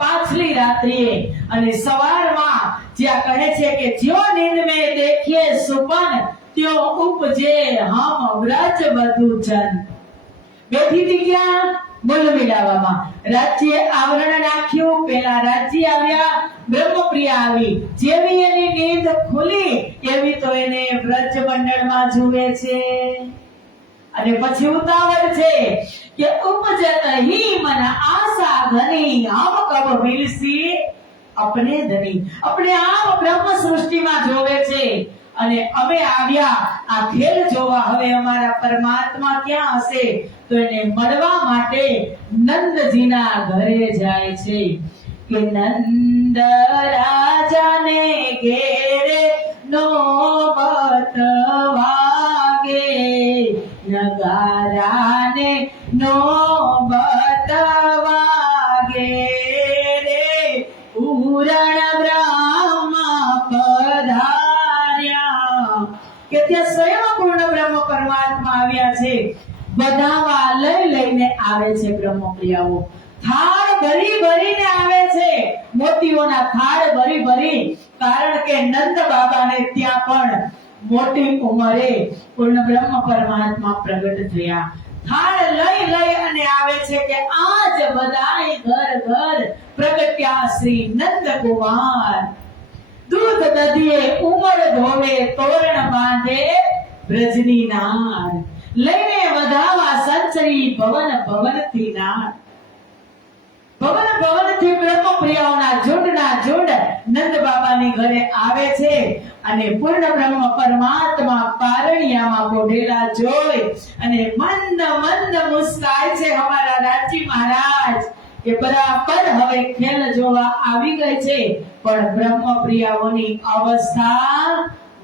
પાછલી રાત્રિએ. અને સવારમાં જ્યાં કહે છે કે જો નીંદ में देखिए सुपन ત્યો ઉપજે હમ વ્રજ વધુ જન. બેઠી હતી ક્યાં? મૂલ મિલાવામાં. રાજ્ય આવરણ નાખ્યું. પેલા રાજ્ય આવ્યા, બ્રહ્મપ્રિયા આવી. જેવી એની નીંદ ખુલી એવી તો એને વ્રજ મંડળમાં જુએ છે. અને પછી ઉતાવળ છે કે ઉપજત ही मन आशा घनी हम कब मिलसी अपने धनी. अपने આપ બ્રહ્મ સૃષ્ટિમાં જોવે છે અને અમે આવ્યા આ ખેલ જોવા. હવે અમારા પરમાત્મા ક્યાં હશે? તો એને મળવા માટે નંદજીના ઘરે જાય છે. કે નંદ રાજાને ઘેરે નોબત વાગે, નગારાને નોબત વાગે રે, પૂરણ બ્રહ્મ પધાર્યા. કે ત્યાં સ્વયં પૂર્ણ બ્રહ્મ પરમાત્મા આવ્યા છે. બધાવા લઈ લઈને આવે છે બ્રહ્મપ્રિયાઓ. થાળ ભરી ભરીને આવે છે, મોતીઓના થાળ ભરી ભરી. કારણ કે નંદ બાબાને ત્યાં પણ મોટી ઉંમરે પૂર્ણ બ્રહ્મ પરમાત્મા પ્રગટ થયા. થાળ લઈ લઈ અને આવે છે કે આજ બધાય ઘર ઘર પ્રગટ્યા શ્રી નંદ કુમાર. દૂધ દધીએ ઉમર ધોવે, તોરણ બાંધે બ્રજની નાર. લઈને વધાવા સંચરી ભવન ભવનથી નાર. ભવન ભવનથી બ્રહ્મપ્રિયાઓના ઝુંડના ઝુંડ નંદ બાબાની ઘરે આવે છે. અને પૂર્ણ બ્રહ્મ પરમાત્મા પારણિયામાં બોઢેલા જોઈ અને મંદ મંદ મુસ્કાય છે. અમારા રાજી મહારાજ કે બરાબર હવે ખેલ જોવા આવી ગઈ છે. પણ બ્રહ્મપ્રિયાઓની અવસ્થા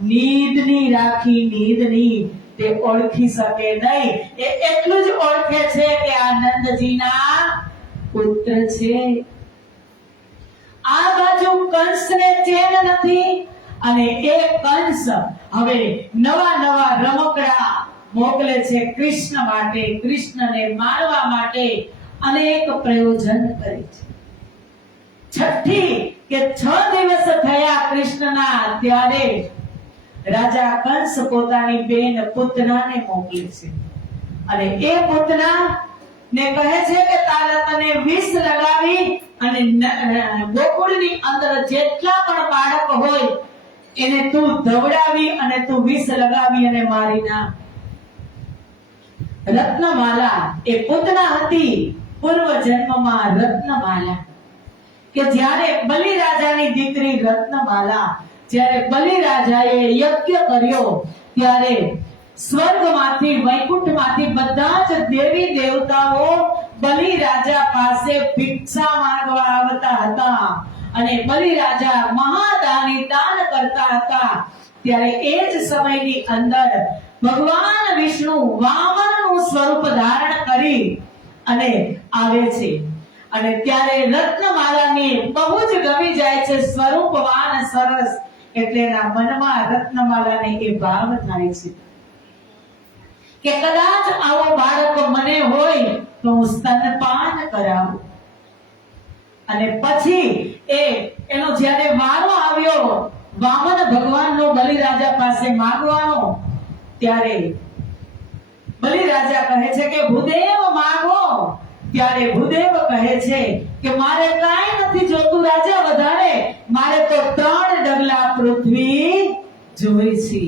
નીંદની રાખી, નીંદની. તે ઓળખી શકે નહીં. એ એટલું જ ઓળખે છે કે આ નંદજીના પુત્ર છે. આ બાજુ કંસને ચેન નથી અને એ કંસ હવે નવા નવા રમકડા મોકલે છે કૃષ્ણ માટે, કૃષ્ણને મારવા માટે અનેક પ્રયોજન કરે છે. છઠ્ઠી કે 6 દિવસ થયા કૃષ્ણના, ત્યારે રાજા કંસ પોતાની બેન પૂતનાને મોકલે છે. અને એ પૂતના ને કહે છે કે તારે તને વિષ લગાવી અને ગોકુળની અંદર જેટલા પણ બાળક હોય એને તું ધવડાવી અને તું વિષ લગાવી અને મારી નાખ. રત્નમાલા એ પૂતના હતી, પૂર્વ જન્મમાં રત્નમાલા. કે જ્યારે બલિરાજાની દીકરી રત્નમાલા, જ્યારે બલિરાજાએ યજ્ઞ કર્યો ત્યારે સ્વર્ગમાંથી, વૈકુંઠમાંથી બધા જ દેવી દેવતાઓ બલિરાજા પાસે ભિક્ષા માંગવા આવતા હતા અને બલિરાજા મહાદાની દાન કરતા હતા. ત્યારે એ જ સમયની અંદર ભગવાન વિષ્ણુ વામનનું સ્વરૂપ ધારણ કરી અને આવે છે. અને ત્યારે રત્નમાલાને બહુ જ ગમી જાય છે, સ્વરૂપવાન સરસ, એટલે એના મનમાં રત્નમાલાને એ ભાવ થાય છે કે કદાચ આવો બાળક મને હોય તો હું સ્તનપાન કરાવું. અને પછી એનો જ્યારે વારો આવ્યો વામન ભગવાનનો બલિરાજા પાસે માંગવાનો, ત્યારે બલિરાજા કહે છે કે ભૂદેવ માંગો. ત્યારે ભૂદેવ કહે છે કે મારે કાંઈ નથી જોતું રાજા વધારે, મારે તો 3 ડગલા પૃથ્વી જોઈ છે.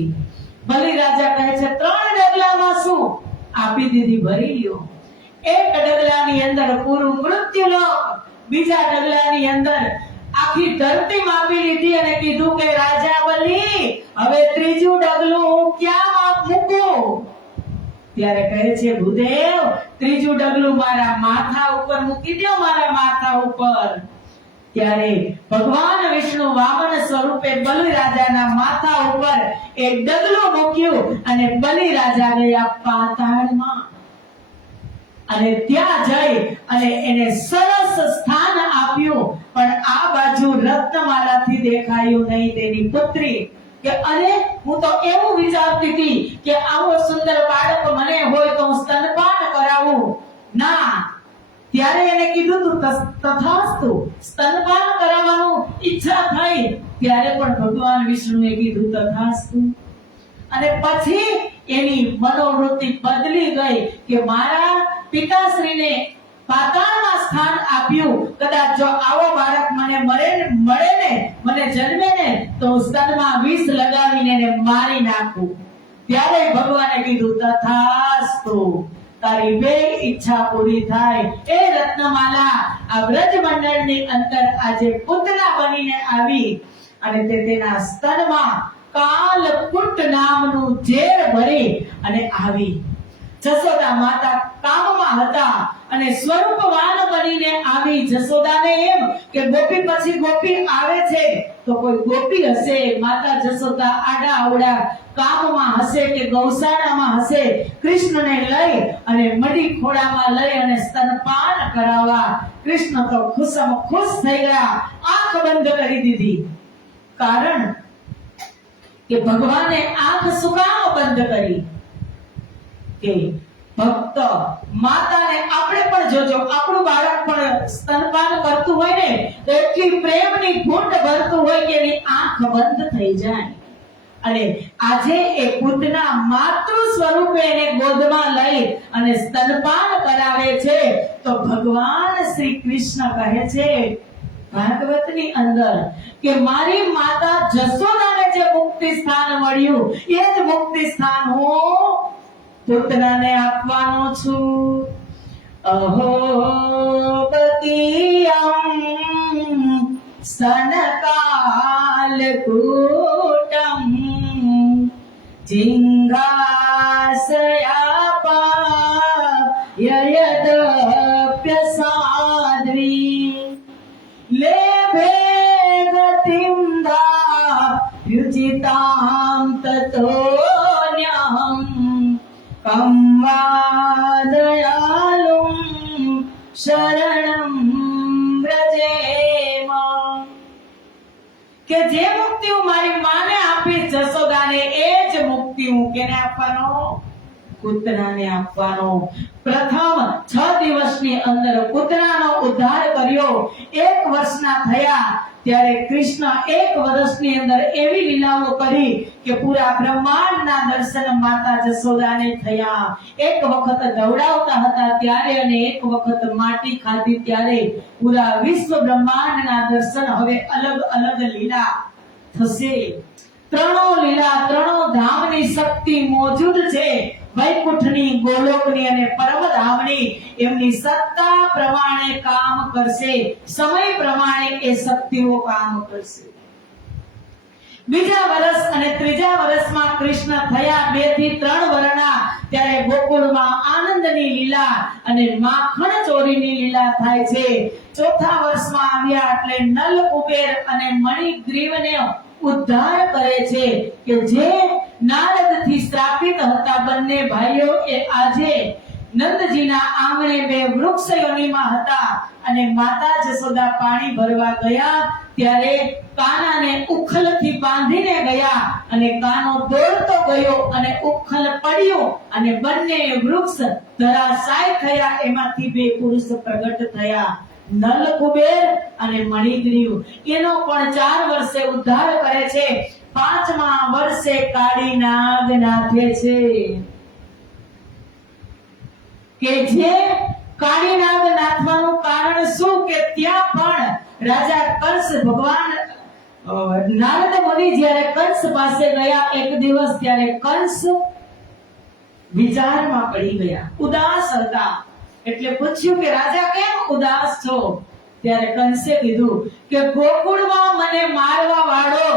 બલિરાજા કહે છે 3 ડગલામાં શું? આપી દીધી, ભરી લ્યો. 1 ડગલાની અંદર પૂરું મૃત્યુલોક, બીજા ડગલાની અંદર આખી ધરતી માપી લીધી અને કીધું કે રાજા બલી, હવે 3જું ડગલું હું ક્યાં મૂકું? ત્યારે કહે છે ભૂદેવ, 3જું ડગલું મારા માથા ઉપર મૂકી દો, મારા માથા ઉપર. ત્યારે ભગવાન વિષ્ણુ વામન સ્વરૂપે બલિરાજાના માથા ઉપર એક ડગલું મૂક્યું અને બલિરાજા ગયા પાતાળમાં. અને ત્યાં જઈ અને એને સરસ સ્થાન આપ્યું. પણ આ બાજુ રત્નમાલાથી દેખાયું નહીં તેની પુત્રી કે અરે, હું તો એવું વિચારતી હતી કે આવો સુંદર બાળક મને હોય તો હું સ્તનપાન કરાવું. ના, ત્યારે એને કીધું તું તથાસ્તુ, સ્તનપાન કરાવવાનું ઈચ્છા થઈ ત્યારે પણ ભગવાન વિષ્ણુએ કીધું તથાસ્તુ. અને પછી એની મનોવૃત્તિ બદલી ગઈ કે મારા પિતાશ્રીને પાતાળમાં સ્થાન આપ્યું, કદાચ જો આવો બાળક મને મળે ને, મને જન્મે ને, તો સ્તનમાં વિષ લગાવીને એને મારી નાખું. ત્યારે ભગવાને કીધું તથાસ્તુ, તારી 2 ઈચ્છા પૂરી થાય. એ રત્નમાલા આ વ્રજ મંડળની અંદર આજે પુતના બનીને આવી અને તે તેના સ્તનમાં કાલકુટ નામનું ઝેર ભરી અને આવી. જશોદા માતા કામમાં હતા અને સ્વરૂપવાન બનીને આવી. જશોદાને એમ કે ગોપી પછી ગોપી આવે છે તો કોઈ ગોપી હશે. માતા જશોદા આડા અવડા કામમાં હશે કે ગૌશાળામાં હશે. કૃષ્ણને લઈ અને મડી ખોળામાં લઈ અને સ્તનપાન કરાવવા. કૃષ્ણ તો ખુશમાં ખુશ થઈ ગયા, આંખ બંધ કરી દીધી. કારણ કે ભગવાને આંખ શું કામ બંધ કરી? કે ભક્ત માતાને આપણે પણ જોજો, આપણું બાળક પણ સ્તનપાન કરતું હોય ને તો એટલી પ્રેમની ઘૂંટ ભરતું હોય કે એની આંખ બંધ થઈ જાય. અને આજે એ પુતના માતૃ સ્વરૂપે એને ગોદમાં લઈ અને સ્તનપાન કરાવે છે. તો ભગવાન શ્રી કૃષ્ણ કહે છે ભાગવતની અંદર કે મારી માતા જશોદાને જે મુક્તિ સ્થાન મળ્યું એ જ મુક્તિ સ્થાન હું પુતનાને આપવાનો છું. અહો પતિયં સનકાલકૂટં જિંઘાસયાપા યદપ્યસાદ્વી લેભે ગતિં ધાયુચિતાં તતોન્યહં કમ્વાદયાલું શરણં વ્રજેમ. કે જે મુક્તિ હું મારી માને આપીશ જશોદાને, એ જ મુક્તિ હું કેને આપવાનો? પુતનાને આપવાનો. પ્રથમ 6 દિવસની અંદર પુતનાનો ઉદ્ધાર કર્યો. 1 વર્ષના થયા ત્યારે કૃષ્ણ 1 વર્ષની અંદર એવી લીલાઓ કરી કે પૂરા બ્રહ્માંડના દર્શન માતા જશોદાને થયા. 1 વખત દવડાવતા હતા ત્યારે અને 1 વખત માટી ખાધી ત્યારે પૂરા વિશ્વ બ્રહ્માંડના દર્શન હવે અલગ અલગ લીલા થશે. ત્રણો લીલા, ત્રણો ધામની શક્તિ મોજૂદ છે. વૈકુંઠની, ગોલોકની અને પરમધામની એમની સત્તા પ્રમાણે કામ કરશે, સમય પ્રમાણે એ શક્તિઓ કામ કરશે. બીજા વર્ષ અને ત્રીજા વર્ષમાં કૃષ્ણ થયા 2 થી 3 વર્ષના, ત્યારે ગોકુળમાં આનંદની લીલા અને માખણ ચોરીની લીલા થાય છે. ચોથા વર્ષમાં આવ્યા એટલે નલ, કુબેર અને મણિગ્રીવને ઉદ્ધાર કરે છે કે જે નારદથી શ્રાપિત હતા. બંને ભાઈઓ એ આજે નંદજીના આંગણે 2 વૃક્ષ યોનિમાં હતા અને માતા જશોદા પાણી ભરવા ગયા ત્યારે કાનાને ઉખલથી બાંધીને ગયા અને કાનો દોડતો ગયો અને ઉખલ પડ્યો અને બંને વૃક્ષ ધરાશાય થયા. એમાંથી 2 પુરુષ પ્રગટ થયા, નલ, કુબેર અને મણિગ્રીવ. એનો પણ 4 વર્ષે ઉદ્ધાર કરે છે. 5મા વર્ષે કાળી નાગ નાથે છે કે જે કાળી નાગ નાથવાનું કારણ શું કે ત્યાં પણ રાજા કંસ, ભગવાન નારદ મુનિ જ્યારે કંસ પાસે ગયા એક દિવસ, ત્યારે કંસ વિચારમાં પડી ગયા, ઉદાસ હતા. એટલે પૂછ્યું કે રાજા કેમ ઉદાસ છો? ત્યારે કંસે કીધું કે ગોકુળમાં મને મારવા વાળો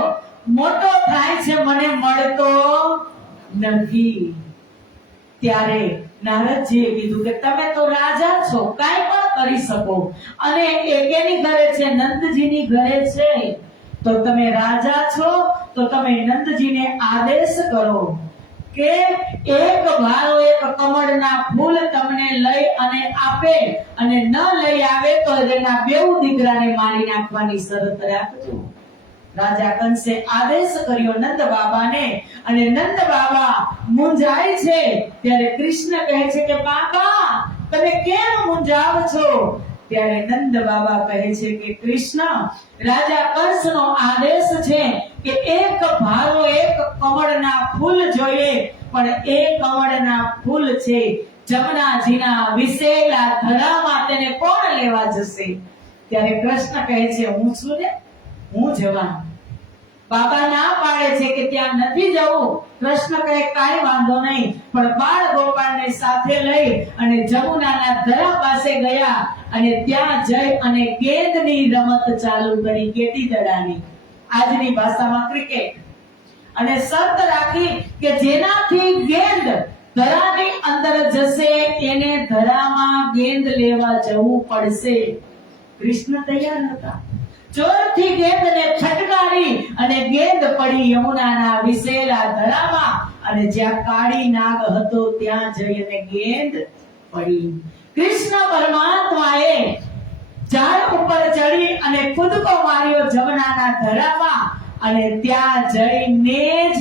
મોટો થાય છે, મને મળતો નથી. ત્યારે નારદજીએ કીધું કે તમે તો રાજા છો, કાઈ પણ કરી શકો અને એકેની ઘરે છે, નંદજીની ઘરે છે, તો તમે રાજા છો તો તમે નંદજીને આદેશ કરો કે એક ભારો એક કમળના ફૂલ તમને લઈ અને આપે અને ન લઈ આવે તો એના 2 દીકરાને મારી નાખવાની શરત રાખજો. રાજા કંસે આદેશ કર્યો નંદ બાબાને અને નંદ બાબા મૂંઝાય છે. ત્યારે કૃષ્ણ કહે છે કે બાબા તમે કેમ મૂંઝાવ છો? ત્યારે નંદ બાબા કહે છે કે કૃષ્ણ, રાજા કંસનો આદેશ છે કે એક ભારો એક કમળના ફૂલ જોઈએ, પણ એ કમળના ફૂલ છે જમનાજીના વિસેલા ધરામાં, તેને કોણ લેવા જશે? ત્યારે કૃષ્ણ કહે છે હું છું ને, હું જવાનું. બાબા ના પાડે છે કે ત્યાં નથી જવું. કૃષ્ણ કહે કાઈ વાંધો નહીં, પણ બાળ ગોપાળને સાથે લઈ અને જમુનાના ધરા પાસે ગયા અને ત્યાં જઈ અને ગેંદની રમત ચાલુ કરી, ગેટી દડાની, આજની ભાષામાં ક્રિકેટ. અને શરત રાખી કે જેનાથી ગેંદ ધરાની અંદર જશે એને ધરામાં ગેંદ લેવા જવું પડશે. કૃષ્ણ તૈયાર હતા. જોરથી ગેંદને ફટકારી અને ગેંદ પડી યમુનાના વિસેલા ધરામાં અને જ્યાં કાળી નાગ હતો ત્યાં જઈ અને ગેંદ પડી. કૃષ્ણ પરમાત્માએ ઝાડ ઉપર ચડી અને કૂદકો માર્યો જમનાના ધરામાં અને ત્યાં જઈને જ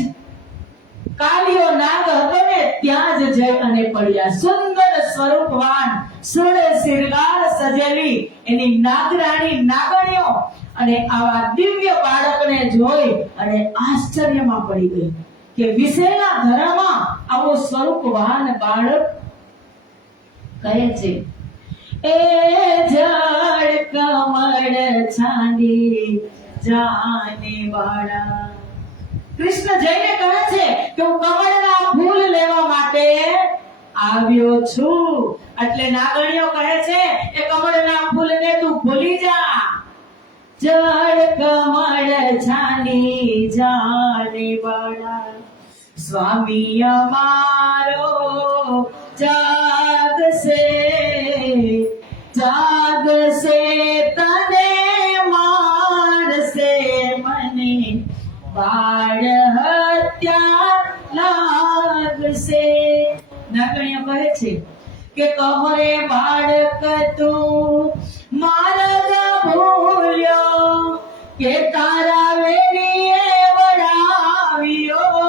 કાળિયો નાગ હતો ને ત્યાં જ જઈ અને પડ્યા. સુંદર સ્વરૂપવાન, સુરળ શિરગાર સજેલી એની નાગરાણી નાગણીઓ અને આવા દિવ્ય બાળકને જોઈ અને આશ્ચર્યમાં પડી ગઈ કે વિસેલા ધરામાં આવો સ્વરૂપવાન બાળક. કહે છે એ જળ કમળ છાંડી જાને વાળા. કૃષ્ણ જઈને કહે છે કે હું કમળના ફૂલ લેવા માટે આવ્યો છું. એટલે નાગણીઓ કહે છે એ કમળના ફૂલને તું ભૂલી જા. જળ કમળ છાની જાને વાળા, સ્વામી અમારો જાગશે જાગશે તને મારશે મને બાળ હત્યા લાગશે. નાગણીઓ કહે છે કે કહો રે બાળક તું માર્ગ ભૂલ્યો કે તારા વેરીએ વડાવ્યો.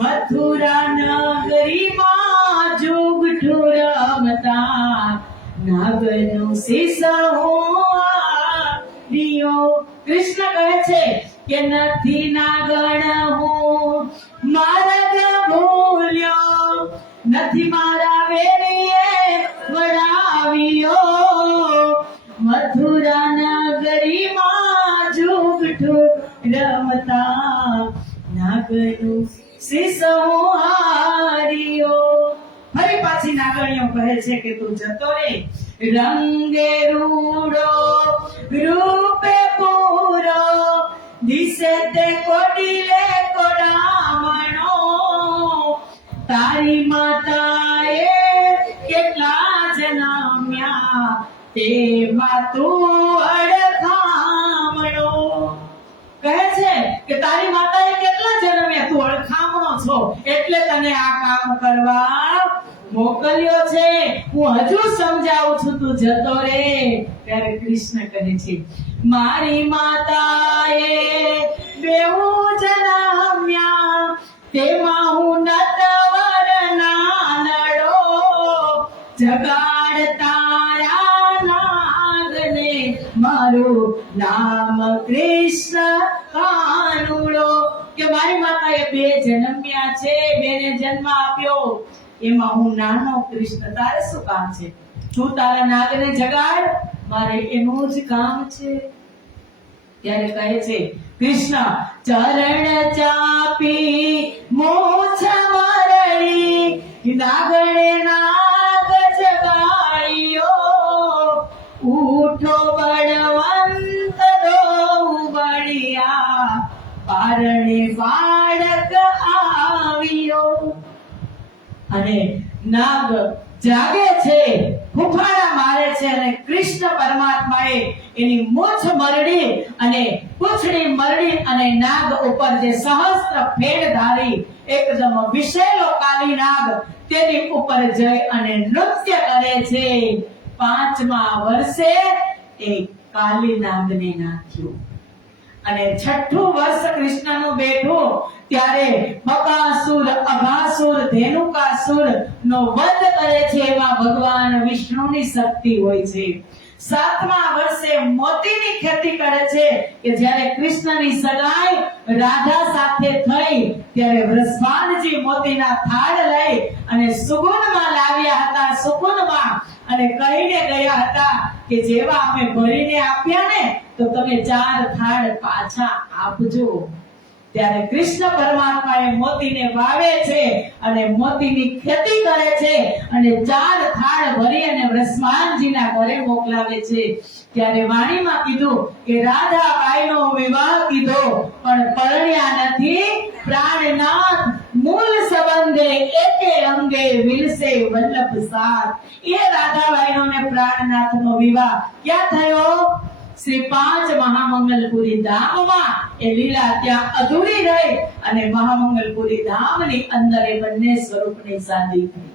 મથુરા નગરીમાં જુગઠું રમતા નાગનું શીશ હું આપ્યો. કૃષ્ણ કહે છે કે નથી નાગણ હું માર્ગ ભૂલ્યો, નથી મારા વેરીએ વડાવ્યો. મથુરા નગરીમાં જુગઠું રમતા નાગનું શીશ હું નાગણીઓ કહે છે કે તું જતો રે, રંગે રૂડો રૂપે પૂરો દિશે તે કોડીલે કોડામણો, તારી માતાએ કેટલા જન્મ્યા તેમાં તું અડખામણો. કહે છે કે તારી માતાએ કેટલા જન્મ્યા, તું અડખામણો છો એટલે તને આ કામ કરવા મોકલ્યો છે. હું હજુ સમજાવું છું, તું જતો રે. ત્યારે કૃષ્ણ કહે છે મારી માતાએ બેઉ જન્મ્યા તેમાં હું નટવર નાનડો, જગાડ તારા નાગને મારું નામ કૃષ્ણ કાનુડો. કે મારી માતાએ બે જન્મ્યા છે, બેને જન્મ આપ્યો, એમાં હું નાનો કૃષ્ણ, તારે શું કામ છે? તું તારા નાગને જગાડ, મારે એનું જ કામ છે. ત્યારે કહે છે કૃષ્ણ ચરણ ચાપી મોછ મરડી નાગણે નાગ જગાડ્યો, ઉઠો બળવંત દો બળિયા પારણે બાળક આવ્યો. અને નાગ જાગે છે, ફૂફાડા મારે છે અને કૃષ્ણ પરમાત્માએ એની મૂછ મરડી અને પૂંછડી મરડી અને નાગ ઉપર જે સહસ્ત્ર ફેણ ધારી એકદમ વિશેલો કાલી નાગ તેની ઉપર જઈ અને નૃત્ય કરે છે. 5મા વર્ષે એ કાલી નાગને નાખ્યું અને 6થું વર્ષ કૃષ્ણનું બેઠું ત્યારે બકાસુર, અઘાસુર, ધેનુકાસુર નો વધ કરે છે. એમાં ભગવાન વિષ્ણુની શક્તિ હોય છે. 7મા વર્ષે મોતીની ખેતી કરે છે કે જ્યારે કૃષ્ણની સગાઈ રાધા સાથે થઈ ત્યારે વૃષભાનજી મોતીના થાળ લઈ અને સુગુનમાં લાવ્યા હતા, સુગુનમાં, અને કહીને ગયા હતા કે જેવા અમે ભરીને આપ્યા ને તો તમે 4 થાળ પાછા આપજો. ત્યારે કૃષ્ણ પરમાત્માએ મોતીને વાવે છે અને મોતીની ખેતી કરે છે અને 4 થાળ ભરી અને વૃષભાનજીના ઘરે મોકલાવે છે. ત્યારે વાણીમાં કીધું કે રાધાબાઈનો વિવાહ કીધો પણ પરણ્યા નથી, પ્રાણનાથ મૂળ સંબંધે એકે અંગે વિલસે વલ્લભ સાથ. એ રાધાબાઈનો ને પ્રાણનાથનો વિવાહ ક્યાં થયો? શ્રી 5 મહામંગલપુરી ધામમાં. એ લીલા ત્યાં અધૂરી રહી અને મહામંગલપુરી ધામની અંદર એ બંને સ્વરૂપની શાદી થઈ.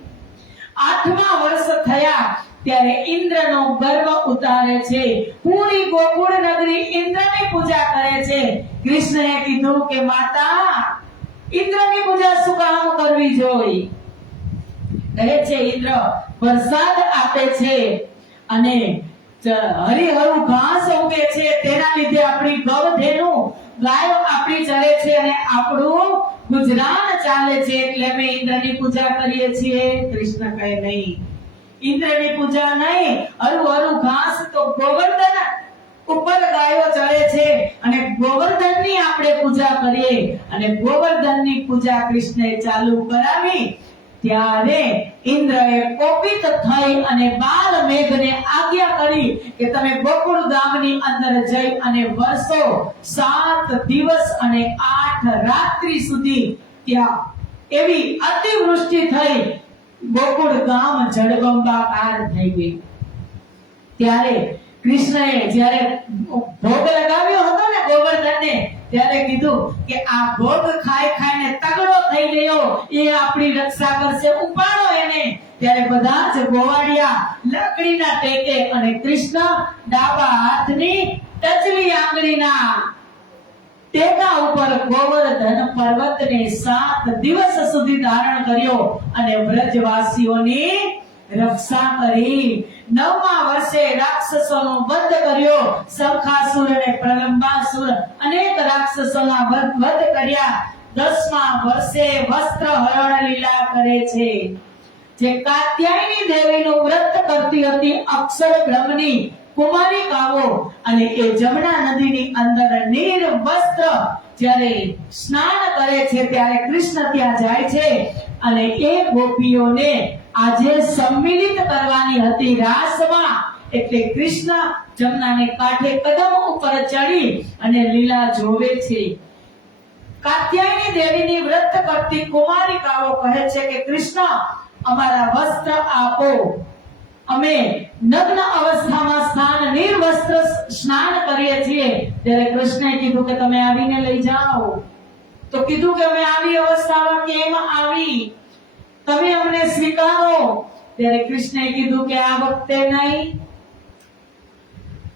8મા વર્ષ થયા ત્યારે ઇન્દ્રનો ગર્વ ઉતારે છે. પૂરી ગોકુળ નગરી ઇન્દ્રની પૂજા કરે છે. કૃષ્ણએ કીધું કે માતા, ઇન્દ્રની પૂજા શું કામ કરવી જોઈએ? કહે છે ઇન્દ્ર વરસાદ આપે છે અને હરિહરું ઘાસ ઉગે છે, તેના લીધે આપણી ગૌધેનુ ગાયો આપણી ચરે છે અને આપણું ગુજરાન ચાલે છે, એટલે અમે ઇન્દ્રની પૂજા કરીએ છીએ. કૃષ્ણ કહે નહીં, ઇન્દ્રની પૂજા નહીં, હરું ઘાસ તો ગોવર્ધન ઉપર ગાયો ચરે છે અને ગોવર્ધનની આપણે પૂજા કરીએ. અને ગોવર્ધનની પૂજા કૃષ્ણએ ચાલુ કરાવી ત્યારે ઇન્દ્રએ કોપિત થઈ અને બાલ મેઘને આજ્ઞા કરી કે તમે ગોકુળ ગામની અંદર જઈ અને વર્ષો 7 દિવસ અને 8 રાત્રિ સુધી ત્યાં એવી અતિવૃષ્ટિ થઈ, ગોકુળ ગામ જળબંબાકાર થઈ ગયું. ત્યારે કૃષ્ણએ જ્યારે ભોગ લગાવ્યો હતો ને ગોવર્ધનને, ત્યારે કીધું કે આ ભોગ ખાઈને તગડો થઈ ગયો, એ આપણી રક્ષા કરશે, ઉપાડો એને. ત્યારે બધા જ ગોવાળિયા લાકડીના ટેકે અને કૃષ્ણ ડાબા હાથની ટચલી આંગળીના ટેકા ઉપર ગોવર્ધન પર્વતને 7 દિવસ સુધી ધારણ કર્યો અને વ્રજવાસીઓની રક્ષા કરી. 9મા વર્ષે રાક્ષસોનો વધ કર્યો. શંખાસુર અને પ્રલંબાસુર અનેક રાક્ષસોના વધ કર્યા. 10મા વર્ષે વસ્ત્ર હરણ લીલા કરે છે. જે કાત્યાયની દેવીનું વ્રત કરતી હતી અક્ષર બ્રહ્મની કુમારિકાઓ, અને એ જમના નદીની અંદર નિર્વસ્ત્ર જ્યારે સ્નાન કરે છે ત્યારે કૃષ્ણ ત્યાં જાય છે અને એ ગોપીઓને આજે સંમિલિત કરવાની હતી રાસમાં, એટલે કૃષ્ણ જમનાને કાંઠે કદમ ઉપર ચડી અને લીલા જોવે છે. કાત્યાયની દેવીની વ્રત કરતી કુમારિકાઓ કહે છે કે કૃષ્ણ અમારા વસ્ત્ર આપો, અમે નગ્ન અવસ્થામાં નિર્વસ્ત્ર સ્નાન કરીએ છીએ. ત્યારે કૃષ્ણએ કીધું કે તમે આવીને લઈ જાઓ. તો કીધું કે અમે આવી અવસ્થામાં કેમ આવી, તમે અમને સ્વીકારો. ત્યારે કૃષ્ણએ કીધું કે આ વખતે નહીં,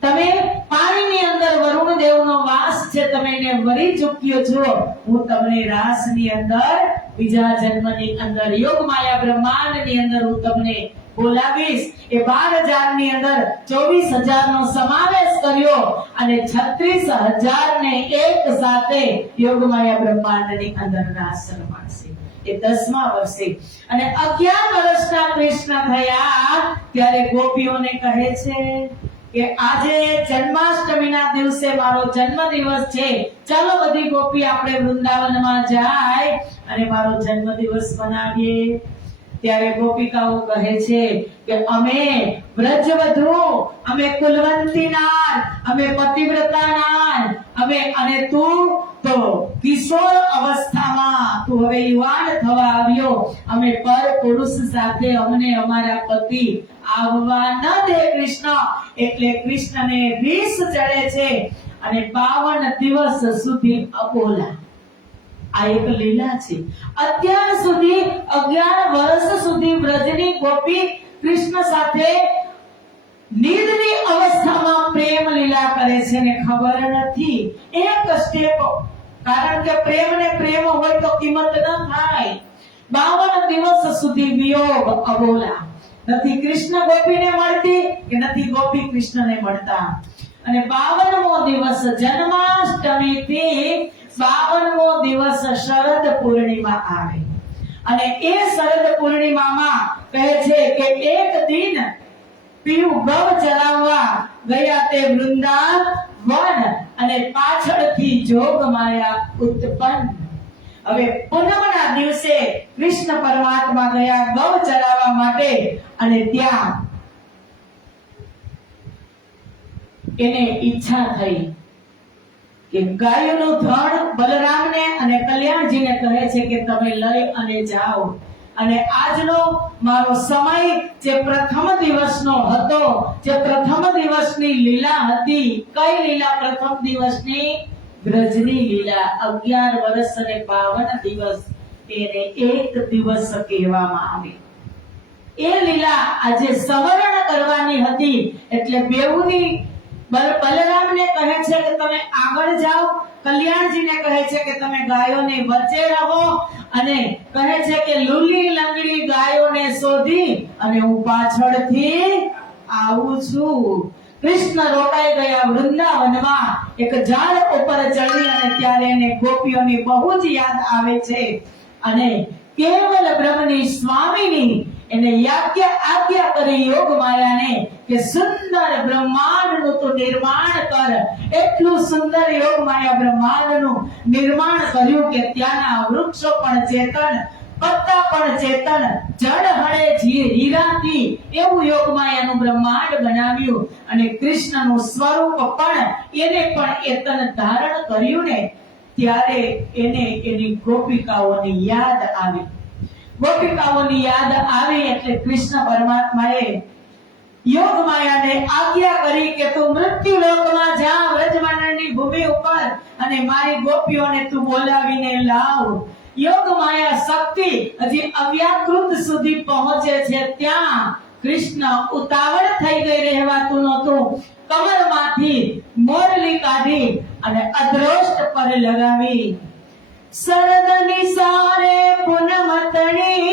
તમે પાણીની અંદર વરુણ દેવનો વાસ છે, તમે એને વરી ચૂક્યો છો. હું તમને રાસની અંદર બીજા જન્મની અંદર યોગ માયા બ્રહ્માંડની અંદર હું તમને બોલાવીશ. એ 12,000 ની અંદર 24,000 નો સમાવેશ કર્યો અને 36,000 ને એક સાથે યોગ માયા બ્રહ્માંડની અંદર રાસ રમાડશે. એ 10મા વર્ષે અને 11 વર્ષના કૃષ્ણ થયા ત્યારે ગોપીઓને કહે છે કે આજે જન્માષ્ટમીના દિવસે મારો જન્મદિવસ છે, ચાલો બધી ગોપી આપણે વૃંદાવનમાં જાય અને મારો જન્મદિવસ મનાવીએ. ત્યારે ગોપિકાઓ કહે છે કે અમે વ્રજવધુ, અમે કુલવંતી નાર, અમે પતિવ્રતા નાર, અમે અને તું તો કિશોર અવસ્થામાં, તું હવે યુવાન થવા આવ્યો, અમે પર પુરુષ સાથે અમને અમારા પતિ આવવા ન દે કૃષ્ણ. એટલે કૃષ્ણને વિષ ચડે છે અને 52 દિવસ સુધી અબોલા. આ એક લીલા છે. અત્યાર સુધી 11 વર્ષ સુધી વ્રજની ગોપી કૃષ્ણ સાથે નિર્ની અવસ્થામાં પ્રેમ લીલા કરે છે ને ખબર નથી એક સ્ટેપ, કારણ કે પ્રેમ ને પ્રેમ હોય તો કિંમત ન થાય. 52 દિવસ સુધી વિયોગ અબોલા, નથી કૃષ્ણ ગોપીને મળતી કે નથી ગોપી કૃષ્ણને મળતા. અને 52મો દિવસ જન્માષ્ટમી થી 52મો દિવસ શરદ પૂર્ણિમા આવે અને એ શરદ પૂર્ણિમામાં કહે છે કે એક દિન પીયું ગવ ચરાવવા ગયા તે વૃંદાવન અને પાછળથી જોગ માયા ઉત્પન્ન. હવે પૂનમના દિવસે કૃષ્ણ પરમાત્મા ગયા ગવ ચરાવવા માટે અને ત્યાં એને ઈચ્છા થઈ કે ગાયોનું ધણ બલરામને અને કલ્યાણજીને કહે છે કે તમે લઈ અને જાઓ. અને આજનો મારો સમય જે પ્રથમ દિવસનો હતો, જે પ્રથમ દિવસની લીલા હતી, કઈ લીલા? પ્રથમ દિવસની વ્રજની લીલા. 11 વર્ષ અને 52 દિવસ, એને એક દિવસ કહેવામાં આવે. એ લીલા આજે સવર્ણ કરવાની હતી. એટલે બેઉની બલરામને કહે છે કે તમે આગળ જાઓ, કલ્યાણજીને કહે છે કે તમે ગાયોની વચ્ચે રહો અને કહે છે કે લૂલી લંગડી ગાયોને શોધી અને હું પાછળથી આવું છું. કૃષ્ણ રોકાઈ ગયા વૃંદાવનમાં એક ઝાડ ઉપર ચડી અને ત્યારે એને ગોપીઓની બહુ જ યાદ આવે છે અને કેવલ બ્રહ્મની સ્વામીની એને આજ્ઞા કરી યોગ માયાને કે સુંદર બ્રહ્માંડનું તું નિર્માણ કર. એટલું સુંદર યોગ માયા બ્રહ્માંડનું નિર્માણ કર્યું કે ત્યાંના વૃક્ષો પણ ચેતન, પત્તા પણ ચેતન, જળ હળે હીરાથી એવું યોગ માયાનું બ્રહ્માંડ બનાવ્યું. અને કૃષ્ણનું સ્વરૂપ પણ એને પણ એતન ધારણ કર્યું ને ત્યારે એને એની ગોપિકાઓની યાદ આવી. ગોપિકાઓની યાદ આવી એટલે કૃષ્ણ પરમાત્માએ યોગ માયાને આજ્ઞા કરી કે તું મૃત્યુ લોકમાં જા, વ્રજમંડળની ભૂમિ ઉપર, અને મારી ગોપીઓને તું બોલાવીને લાવ. યોગ માયા શક્તિ હજી અવ્યાકૃત સુધી પહોંચે છે ત્યાં કૃષ્ણ ઉતાવળ થઈ ગઈ, રહેવાતું નહોતું. કમરમાંથી મોરલી કાઢી અને અદ્રોષ્ટ પર લગાવી. શરદની સારે પુનમતણી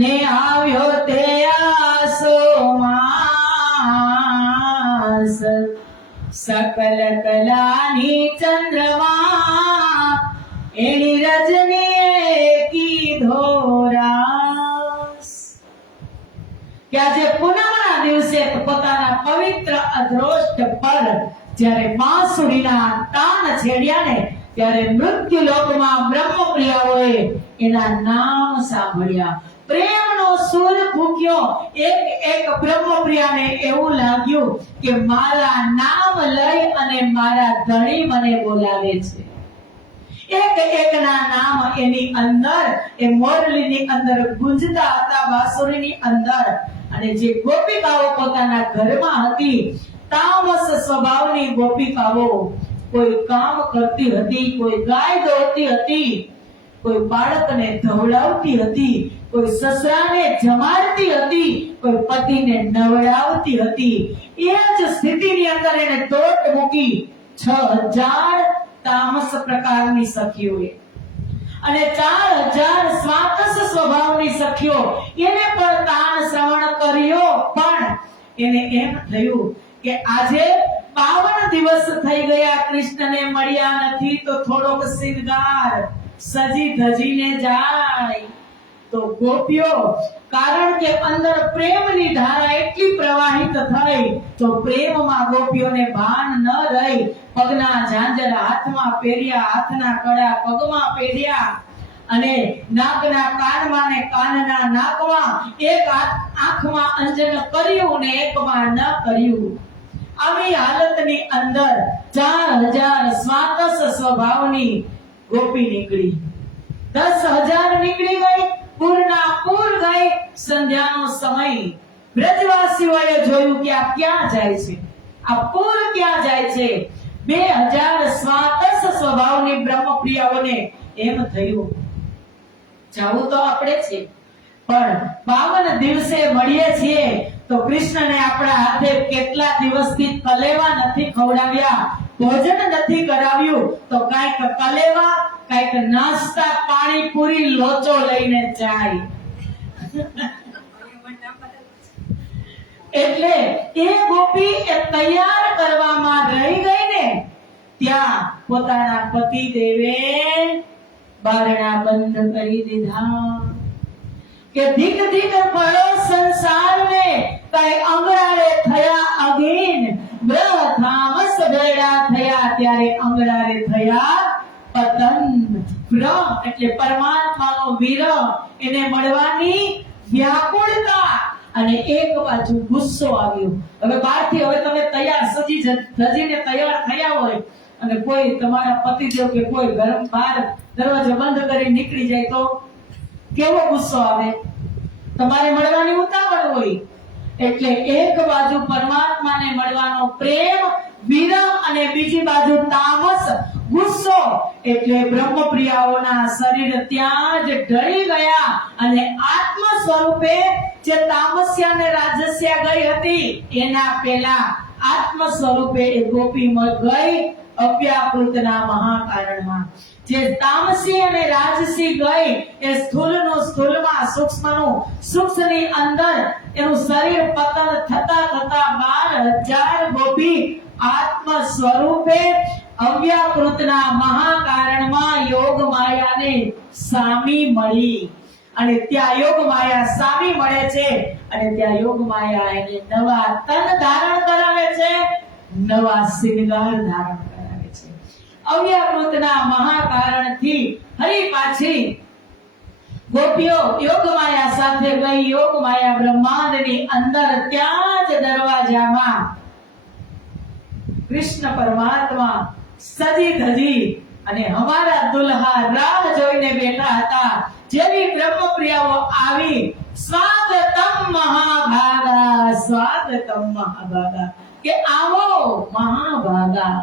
ને આવ્યો તે આસો માસ, સકલ કલાની ચંદ્રમા એની રજની કીધો રાસ. કે આજે પૂનમના દિવસે પોતાના પવિત્ર અદ્રોષ્ટ પર જ્યારે બાંસુરીના તાન છેડ્યા ને ત્યારે મૃત્યુ લોકમાં બ્રહ્મપ્રિયાઓએ એના નામ સાંભળ્યા, પ્રેમનો સૂર ફૂંક્યો. એક બ્રહ્મપ્રિયાને એવું લાગ્યું કે મારા નામ લઈ અને મારા ધણી મને બોલાવે છે. એકના નામ એની અંદર, એ મોરલીની અંદર ગુંજતા હતા, બાંસુરીની અંદર. અને જે ગોપિકાઓ પોતાના ઘરમાં હતી, તામસ સ્વભાવની ગોપિકાઓ, કોઈ કામ કરતી હતી, કોઈ ગાય દોડતી હતી, કોઈ બાળકને ધવડાવતી હતી, કોઈ સસરાને જમાડતી હતી, કોઈ પતિને નવડાવતી હતી. એ જ સ્થિતિની અંદર એને દોટ મૂકી 6000 તામસ પ્રકારની સખીઓએ, અને 4000 સ્વાતસ સ્વભાવની સખીઓ એને પણ તાન શ્રવણ કર્યો. પણ એને એમ થયું કે આજે 52 દિવસ થઈ ગયા, કૃષ્ણને મળ્યા નથી, તો થોડોક શૃંગાર સજી ધજીને જાય. તો ગોપીઓ, કારણ કે અંદર પ્રેમની ધારા એટલી પ્રવાહિત થઈ, તો પ્રેમમાં ગોપીઓને ભાન ન રહી. પગના ઝાંઝર હાથમાં પહેર્યા, હાથના કડા પગમાં પહેર્યા, અને નાકના કાનમાં ને કાનના નાકમાં, એક આંખમાં અંજન કર્યું ને એકમાં ન કર્યું. આવી હાલતની અંદર 4000 સ્વાતસ સ્વભાવની ગોપી નીકળી. 10000 નીકળી ગઈ, પૂરના પૂર ગઈ. સંધ્યાનો સમય, બ્રજવાસીઓએ જોયું કે આ ક્યાં જાય છે, આ પૂર ક્યાં જાય છે. 2000 સ્વાતસ સ્વભાવની બ્રહ્મપ્રિયાઓને એમ થયું, જાવું તો આપણે છે, પણ 52 દિવસે મળીએ છીએ તો કૃષ્ણને આપણા હાથે કેટલા દિવસથી કલેવા નથી ખવડાવ્યા, ભોજન નથી કરાવ્યું, તો કાંઈક કલેવા, કાંઈક નાસ્તા, પાણી પૂરી, લોચો લઈને જાય. એટલે એ ગોપી એ તૈયાર કરવામાં રહી ગઈ ને, ત્યાં પોતાના પતિ દેવે બારણા બંધ કરી દીધા કે ધીક ધીક પડો સંસારને, કઈ અંગડારે થયા અગીન. બ્રહ્મામસ ભેળા થયા ત્યારે અંગડારે થયા પતન. બ્રહ્મ એટલે પરમાત્માનો વિરહ, એને મળવાની વ્યાકુળતા, અને એક બાજુ ગુસ્સો આવ્યો. હવે બહારથી, હવે તમે તૈયાર સજી ધજીને તૈયાર થયા હોય, અને કોઈ તમારા પતિદેવ કે કોઈ ઘર બહાર દરવાજો બંધ કરી નીકળી જાય તો કેવો ગુસ્સો આવે? તમારે મળવાની ઉતાવળ હોય. એટલે એક બાજુ પરમાત્માને મળવાનો પ્રેમ, વિરહ, અને બીજી બાજુ તામસ, ગુસ્સો. એટલે બ્રહ્મપ્રિયાઓના શરીર ત્યાં જ ઢળી ગયા, અને આત્મ સ્વરૂપે જે તામસ્યા અને રાજસ્યા ગઈ હતી, એના પેલા આત્મ સ્વરૂપે એ ગોપી ગઈ અવ્યાકૃતના મહાકારણમાં. જે તામસી અને રાજસી ગઈ, એ સ્થૂલનું સ્થૂલમાં, સૂક્ષ્મનું સૂક્ષ્મની અંદર એનું શરીર પતન થતા થતા 12000 ગોપી આત્મ સ્વરૂપે અવ્યાકૃતના મહાકારણમાં યોગ માયાને સામી મળી. અને ત્યાં યોગ માયા સામી મળે છે, અને ત્યાં યોગ માયા એને નવા તન ધારણ કરાવે છે, નવા શૃંગાર ધારણ કરાવે છે. અવ્યાકૃતના મહાકારણથી ફરી પાછી ગોપીઓ યોગ માયા સાથે ગઈ. યોગ માયા બ્રહ્માંડની અંદર, ત્યાં જ દરવાજામાં કૃષ્ણ પરમાત્મા સજી ધજી અને હમારા દુલ્હા રાહ જોઈને બેઠા હતા. જેવી બ્રહ્મપ્રિયાઓ આવી, સ્વાગતમ મહાભાગા, સ્વાગતમ મહાભાગા, કે આવો મહાભાગા.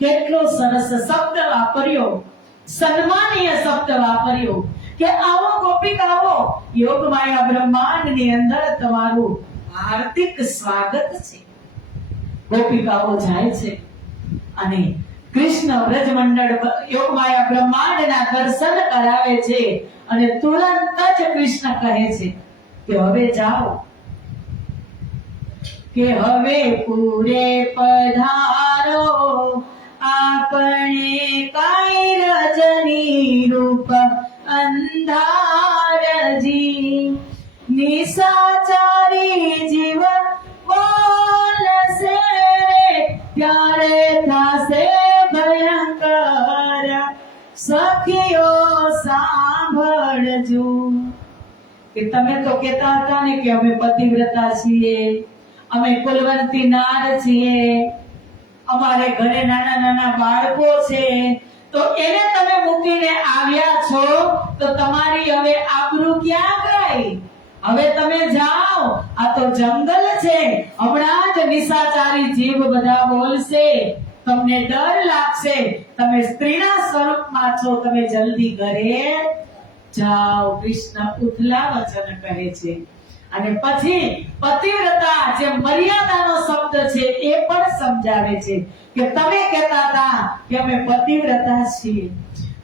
કેટલો સરસ શબ્દ વાપર્યો, સન્માનીય શબ્દ વાપર્યો કે આવો ગોપિકાઓ, યોગ માયા બ્રહ્માંડની અંદર તમારું હાર્દિક સ્વાગત છે. ગોપિકાઓ જાય છે અને કૃષ્ણ વ્રજ મંડળ યોગ માયા બ્રહ્માંડના દર્શન કરાવે છે, અને તુરંત જ કૃષ્ણ કહે છે કે હવે જાઓ, કે હવે પૂરે પધારો, આપણે કાઈ રજની રૂપ અંધારજી. નિશાચારી જીવ બોલશે રે, ત્યારે થશે ભયંકર. લેજો કે તમે તો કહેતા હતા ને કે અમે પતિવ્રતા છીએ, અમે કુલવંતી નાર છીએ, અમારે ઘરે નાના નાના બાળકો છે, તો એને તમે મૂકીને આવ્યા છો તો તમારી હવે આબરૂ ક્યાં ગઈ? હવે તમે જાઓ, આ તો જંગલ છે, હમણાં જ નિશાચારી જીવ બધા બોલશે, તમને ડર લાગશે, તમે સ્ત્રીના સ્વરૂપમાં છો, તમે જલ્દી ઘરે જાઓ. કૃષ્ણ ઉથલા વચન કહે છે. અને પછી પતિવ્રતા જે મર્યાદાનો શબ્દ છે એ પણ સમજાવે છે કે તમે કહેતા હતા કે અમે પતિવ્રતા છીએ,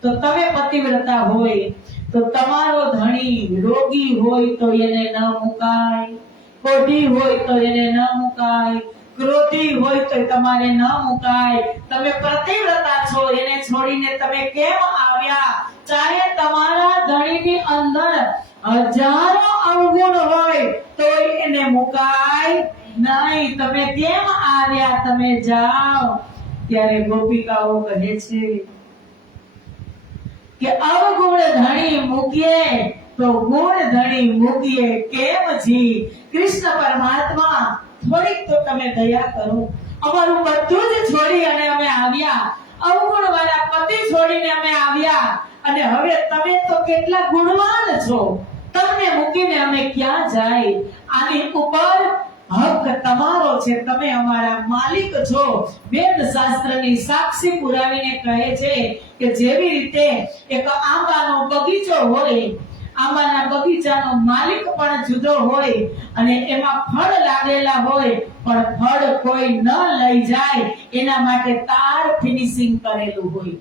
તો તમે પતિવ્રતા હોય તો તમારો ધણી રોગી હોય તો એને ન મુકાય, કોઢી હોય તો એને ન મુકાય, ક્રોધી હોય તો તમારે ન મુકાય. તમે પતિવ્રતા છો, એને છોડીને તમે કેમ આવ્યા? ચાહે તમારા ધણીની અંદર હજારો અવગુણ હોય તો એને મુકાય નહીં. તમે કેમ આવ્યા? તમે જાઓ. ત્યારે ગોપિકાઓ કહે છે કે અવગુણ ધણી મૂકીએ તો ગુણ ધણી મૂકીએ કેમ જી? કૃષ્ણ પરમાત્મા થોડીક તો તમે દયા કરો. અમારું બધું જ છોડી અને અમે આવ્યા, અવગુણ વાળા પતિ છોડીને અમે આવ્યા, અને હવે તમે તો કેટલા ગુણવાન છો, તમને મૂકીને અમે ક્યાં જાય? આની ઉપર હક તમારો છે, તમે અમારા માલિક છો. વેદ શાસ્ત્રની સાક્ષી પુરાવીને કહે છે કે જેવી રીતે એક આંબાનો બગીચો હોય, આંબાના બગીચાનો માલિક પણ જુદો હોય અને એમાં ફળ લાગેલા હોય, પણ ફળ કોઈ ન લઈ જાય એના માટે તાર ફિનિશિંગ કરેલું હોય,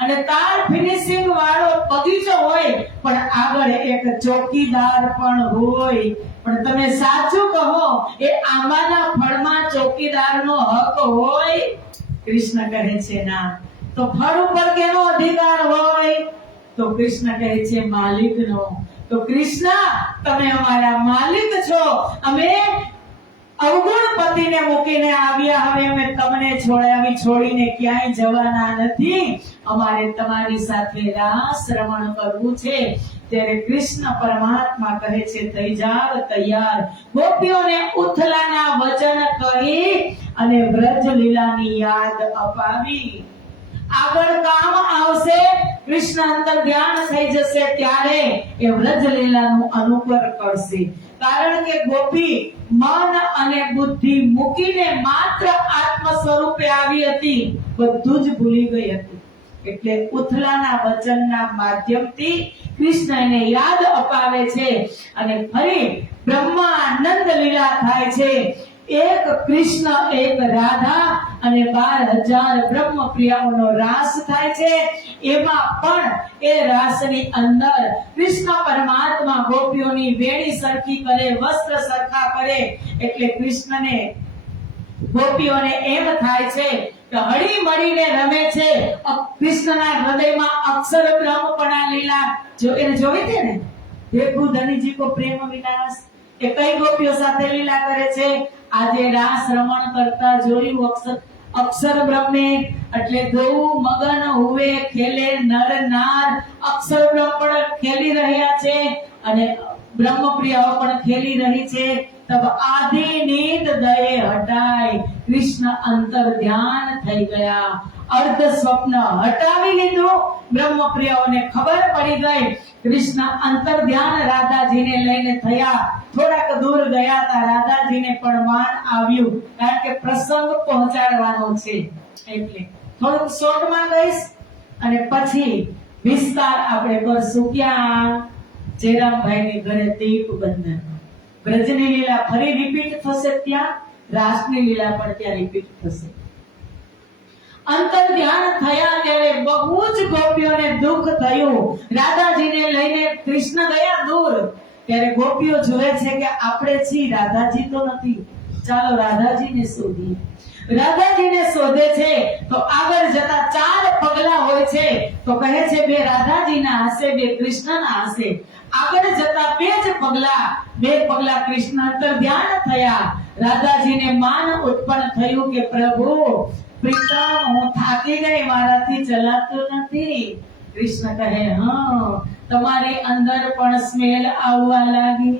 અને તાર ફિનિશિંગ વાળો બગીચો હોય પણ આગળ એક ચોકીદાર પણ હોય. પણ તમે સાચું કહો, એ આંબાના ફળમાં ચોકીદારનો હક હોય? કૃષ્ણ કહે છે ના. તો ફળ ઉપર કેનો અધિકાર હોય? તો કૃષ્ણ કહે છે માલિકનો. તો કૃષ્ણ તમે અમારા માલિક છો, અમે અવગુણ પતિને મૂકીને આવ્યા, હવે અમે તમને છોડીને ક્યાંય જવાના નથી, અમારે તમારી સાથે રાસ રમણ કરવું છે. ત્યારે કૃષ્ણ પરમાત્મા કહે છે થઈ જાવ તૈયાર. ગોપીઓને ઉથલાના વચન કહી અને વ્રજ લીલાની યાદ અપાવી. આગળ કામ આવશે, કૃષ્ણ અંતર ધ્યાન થઈ જશે ત્યારે એ વ્રજ લીલાનું અનુકર કરશે. કારણ કે ગોપી મન અને બુદ્ધિ મૂકીને માત્ર આત્મ સ્વરૂપે આવી હતી, બધું જ ભૂલી ગઈ હતી. એટલે ઉથલાના વચનના માધ્યમથી કૃષ્ણ એને યાદ અપાવે છે અને ફરી બ્રહ્માનંદ લીલા થાય છે. એક કૃષ્ણ, એક રાધા અને 12,000 બ્રહ્મ પ્રિયાઓનો રાસ થાય છે. એમાં પણ એ રાસની અંદર કૃષ્ણ પરમાત્મા ગોપીઓની વેણી સરખી કરે, વસ્ત્ર સરખા કરે, એટલે કૃષ્ણને ગોપીઓને એમ થાય છે કે હળી મળીને રમે છે. કૃષ્ણના હૃદયમાં અક્ષર બ્રહ્મપણા લીલા જો એને જોઈ હતી ને, દેખું ધનીજી કો પ્રેમ વિનાશ, કે કઈ ગોપીઓ સાથે લીલા કરે છે. આજે રાસ રમણ કરતા જોયું અક્ષર બ્રહ્મે, એટલે ગૌ મગન હુએ ખેલે નર નાર. અક્ષર બ્રહ્મ પણ ખેલી રહ્યા છે અને બ્રહ્મપ્રિયાઓ પણ ખેલી રહી છે. તબ આધિ નીંદ દયે હટાય, કૃષ્ણ અંતર ધ્યાન થઈ ગયા. અર્ધ સ્વપ્ન હટાવી લીધું, બ્રહ્મપ્રિયાઓને ખબર પડી ગઈ. કૃષ્ણ અંતર ધ્યાન રાધાજીને લઈને થયા. થોડાક દૂર ગયા હતા, રાધાજીને પણ માન આવ્યું, કારણ કે પ્રસંગ પહોંચાડવાનો છે. એટલે થોડુંક શોર્ટમાં કહીશ અને પછી વિસ્તાર આપણે કરશું. ક્યાં? જયરામભાઈની ઘરે દીપ બંધન. બ્રજની લીલા ફરી રિપીટ થશે, ત્યાં રાસની લીલા પણ ત્યાં રિપીટ થશે. અંતર ધ્યાન થયા ત્યારે બહુ જ ગોપીઓને દુઃખ થયું. રાધાજીને લઈને કૃષ્ણ ગયા દૂર, ત્યારે ગોપીઓ જોવે છે કે આપણે છીએ, રાધાજી તો નથી, ચાલો રાધાજીને શોધીએ. રાધાજીને શોધે છે તો આગળ જતા 4 પગલા હોય છે, તો કહે છે 2 રાધાજીના હશે, 2 કૃષ્ણના હશે. આગળ જતા 2 જ પગલા, 2 પગલા કૃષ્ણ અંતર ધ્યાન થયા. રાધાજીને માન ઉત્પન્ન થયું કે પ્રભુ પ્રીતમ, હું થાકી ગઈ, મારાથી ચલાતું નથી. કૃષ્ણ કહે હા, તમારી અંદર પણ સ્મેલ આવવા લાગી?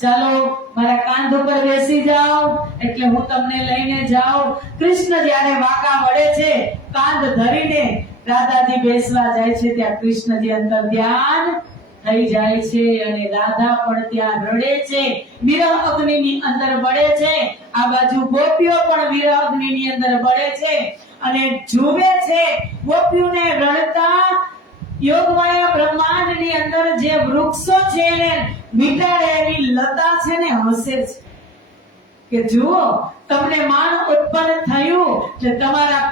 ચાલો મારા કાંધ ઉપર બેસી જાઓ એટલે હું તમને લઈને જાઉં. કૃષ્ણ જ્યારે વાંકા વળે છે, કાંધ ધરીને રાધાજી બેસવા જાય છે, ત્યાં કૃષ્ણજી અંદર ધ્યાન થઈ જાય છે અને રાધા પણ ત્યાં રડે છે, વિરહ અગ્નિની અંદર બળે છે. આ બાજુ ગોપીઓ પણ વિરહ અગ્નિની અંદર બળે છે અને જુએ છે ગોપીઓને રડતા. યોગમાયા બ્રહ્માંડની અંદર જે વૃક્ષો છે એને મીઠાડેલી લતા છે ને હસે છે કે જુઓ, તમને માન ઉત્પન્ન થયું કે તમારા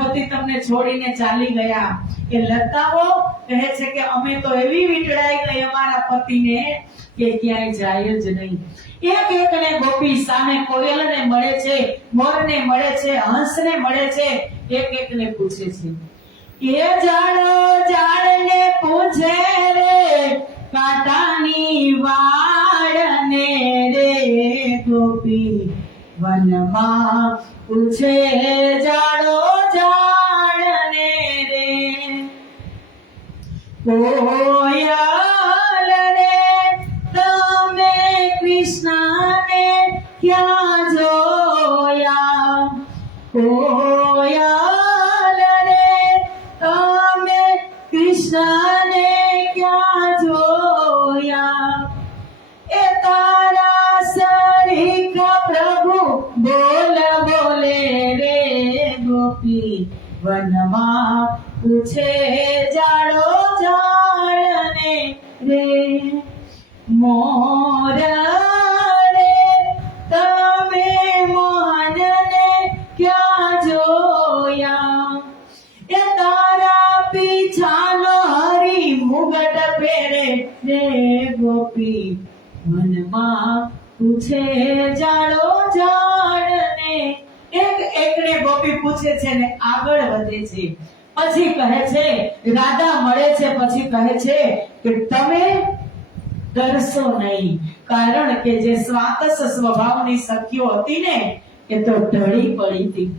પતિ તમને છોડીને ચાલી ગયા. એ લતાઓ કહે છે કે અમે તો એવી વીંટળાઈ ગઈ અમારા પતિને કે ક્યાંય જાય જ નહીં. એક એકને ગોપી સામે કોયલને મળે છે, મોરને મળે છે, હંસને મળે છે, એક એકને પૂછે છે. એ ઝાડને પૂછે રે કાંટાની વાળને રે ગોપી વનમાં પૂછે ઝાડને રે. કોયલ રે તમે કૃષ્ણને ક્યાં જોયા? કોયલ રે તમે કૃષ્ણને ક્યાં જોયા? એ તારા સરીખા પ્રભુ બોલ બોલે રે ગોપી વનમાં પૂછે ઝાડને રે. મોર રે તમે મોહનને ક્યાં જોયા? એ તારા પીછાનો હરી મુગટ પહેરે રે ગોપી વનમાં પૂછે ઝાડને. એક એકને ગોપી પૂછે છે ને આગળ વધે છે. પછી કહે છે, રાધા મળે છે, પછી કહે છે કે તમે ડરશો નહીં, કારણ કે જે સ્વાતસ સ્વભાવની સખીઓ હતી ને એ તો ઢળી પડી હતી,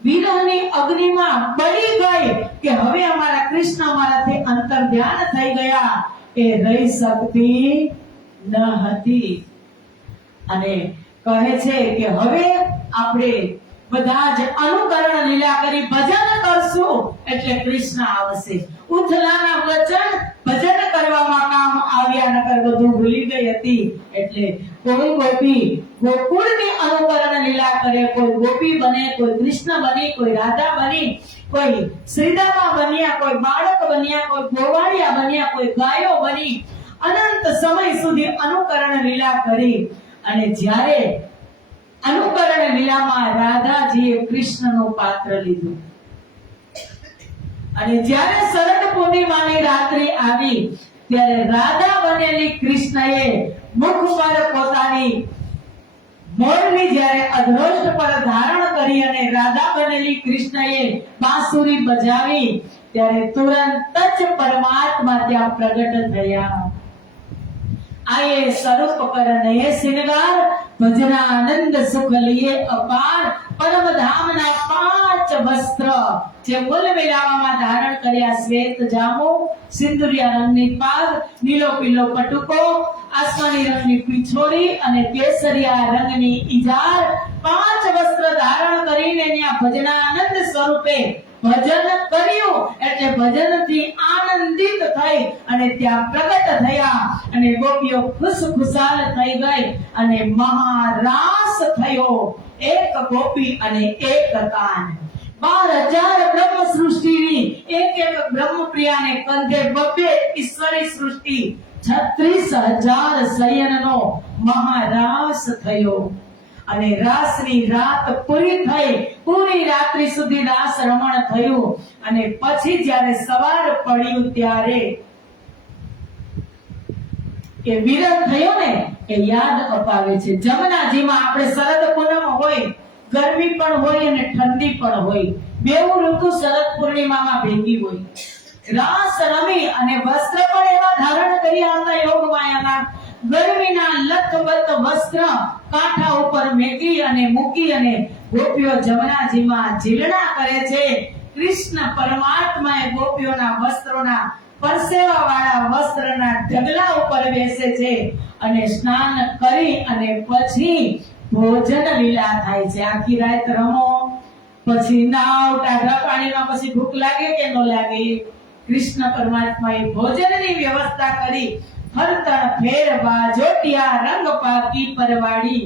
વિરહની અગ્નિમાં બળી ગઈ કે હવે અમારા કૃષ્ણ અમારાથી અંતર ધ્યાન થઈ ગયા, એ રહી શકતી ન હતી. અને કહે છે કે હવે આપણે બધા જ અનુકરણ લીલા કરી ભજન કરશું એટલે કૃષ્ણ આવશે. ઉથલાના વચન ભજન કરવામાં કામ આવ્યા, નકર બધું ભૂલી ગઈ હતી. એટલે કોઈ ગોપી ગોકુળની અનુકરણ લીલા કરે, કોઈ ગોપી બને, કોઈ કૃષ્ણ બની, કોઈ રાધા બની, કોઈ શ્રીદામા બન્યા, કોઈ બાળક બન્યા, કોઈ ગોવાળિયા બન્યા, કોઈ ગાયો બની, અનંત સમય સુધી અનુકરણ લીલા કરી. અને જ્યારે અનુકરણ લીલામાં રાધાજીએ કૃષ્ણનું પાત્ર લીધું અને જ્યારે શરદ પૂર્ણિમાની રાત્રિ આવી ત્યારે રાધા બનેલી કૃષ્ણએ મુખ પર પોતાની મોરની જ્યારે અધરોષ્ટ પર ધારણ કરી અને રાધા બનેલી કૃષ્ણએ બાંસુરી બજાવી ત્યારે તુરંત જ પરમાત્મા ત્યાં પ્રગટ થયા. આયે સ્વરૂપ કર નયે સિંગાર, ભજના આનંદ સુખ લીએ અપાર. પરમ ધામના 5 વસ્ત્ર જે મૂલ મેળાવામાં ધારણ કર્યા, શ્વેત જામો, સિંદુરિયા રંગની પાગ, નીલો પીલો પટુકો, આસમાની રંગની પીછોડી અને કેસરિયા રંગની ઈજાર, 5 વસ્ત્ર ધારણ કરીને ત્યાં ભજનાનંદ સ્વરૂપે ભજન કર્યું. એટલે ભજનથી આનંદિત થઈ અને ત્યાં પ્રગટ થયા અને ગોપીઓ ખુશખુશાલ થઈ ગઈ અને મહારાસ થયો. એક ગોપી અને એક કાન. 12,000 બ્રહ્મ સૃષ્ટિની એક બ્રહ્મપ્રિયાને કંધે 2 ઈશ્વરી સૃષ્ટિ, 36,000 શયનનો મહારાસ થયો. અને રાસની રાત પૂરી થઈ, પૂરી રાત્રિ સુધી રાસ રમણ થયું. અને પછી જ્યારે સવાર પડ્યું ત્યારે એ વિરહ થયો ને એ યાદ અપાવે છે. જમનાજીમાં આપણે શરદ પૂનમ હોય, ગરમી પણ હોય અને ઠંડી પણ હોય, બેઉ ઋતુ શરદ પૂર્ણિમામાં ભેગી હોય. રાસ રમી અને વસ્ત્ર પણ એવા ધારણ કર્યા હતા યોગમાયાના. ગરમીના લથબથ વસ્ત્ર કાંઠા ઉપર મેકી અને મૂકી અને ગોપીઓ જમનાજીમાં ઝીલણા કરે છે કૃષ્ણ પરમાત્માએ ગોપીઓના વસ્ત્રોના પરસેવા વાળા વસ્ત્રના ઢગલા ઉપર બેસે છે અને સ્નાન કરી અને પછી ભોજન લીલા થાય છે. આખી રાત રમો, પછી નાવ, ટાઢા પાણીમાં, પછી ભૂખ લાગે કે ન લાગે. કૃષ્ણ પરમાત્માએ ભોજનની વ્યવસ્થા કરી. ફરતણ ફેર બાજોટિયા રંગ પાકી પરવાડી.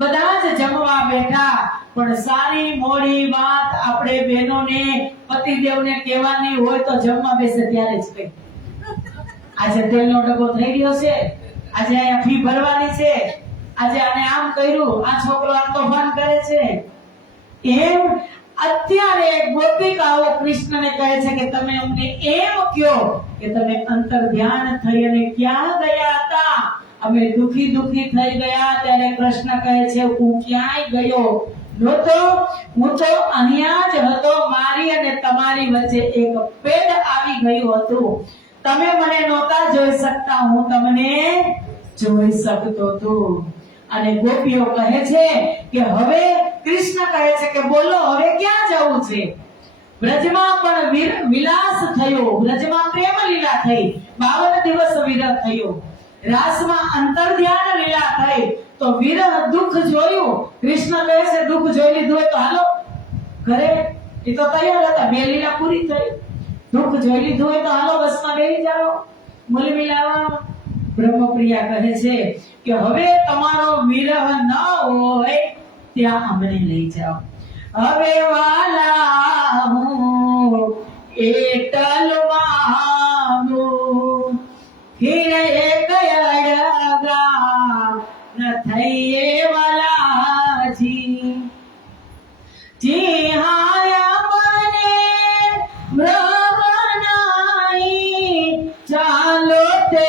બધા જ જમવા બેઠા, પણ સારી મોડી વાત આપણે બહેનોને પતિદેવને કહેવાની હોય તો જમવા બેસે ત્યારે જ કહી. આજે તેલનો ડબ્બો થઈ રહ્યો છે, આજે અહીંયા ફી ભરવાની છે, આજે આને આમ કર્યું, આ છોકરો આ તોફાન કરે છે. એમ અત્યારે ગોપિકાઓ કૃષ્ણને કહે છે કે તમે અમને એમ કહો કે તમે અંતર ધ્યાન થઈ અને ક્યાં ગયા હતા? અમે દુખી થઈ ગયા. ત્યારે કૃષ્ણ કહે છે હું ક્યાંય ગયો નહોતો, હું તો અહીંયા જ હતો. મારી અને તમારી વચ્ચે એક પેડ આવી ગયું હતું. તમે મને નહોતા જોઈ શકતા, હું તમને જોઈ શકતો હતો. અને ગોપીઓ કહે છે કે હવે કૃષ્ણ કહે છે કે બોલો હવે ક્યાં જવું છે? બ્રજમાં પણ વિલાસ થયો, બ્રજમાં પ્રેમ લીલા થઈ, 52 દિવસ વિરહ થયો. રાસમાં અંતર ધ્યાન લીલા થઈ તો વિરહ દુઃખ જોયું. કૃષ્ણ કહે છે દુઃખ જોઈ લીધું હોય તો હાલો ઘરે. એ તો તૈયાર હતા, 2 લીલા પૂરી થઈ. દુઃખ જોઈ લીધું હોય તો હાલો બસમાં બેસી જાઓ, મૂલ મિલાવા. બ્રહ્મપ્રિયા કહે છે કે હવે તમારો વિરહ ન હોય ત્યાં અમને લઈ જાઓ. હવે વાલા હું એટલમાં હિરે કયા ન થઈએ વાલાજી. જી હાયા મને બ્રહ્મનાઈ, ચાલો તે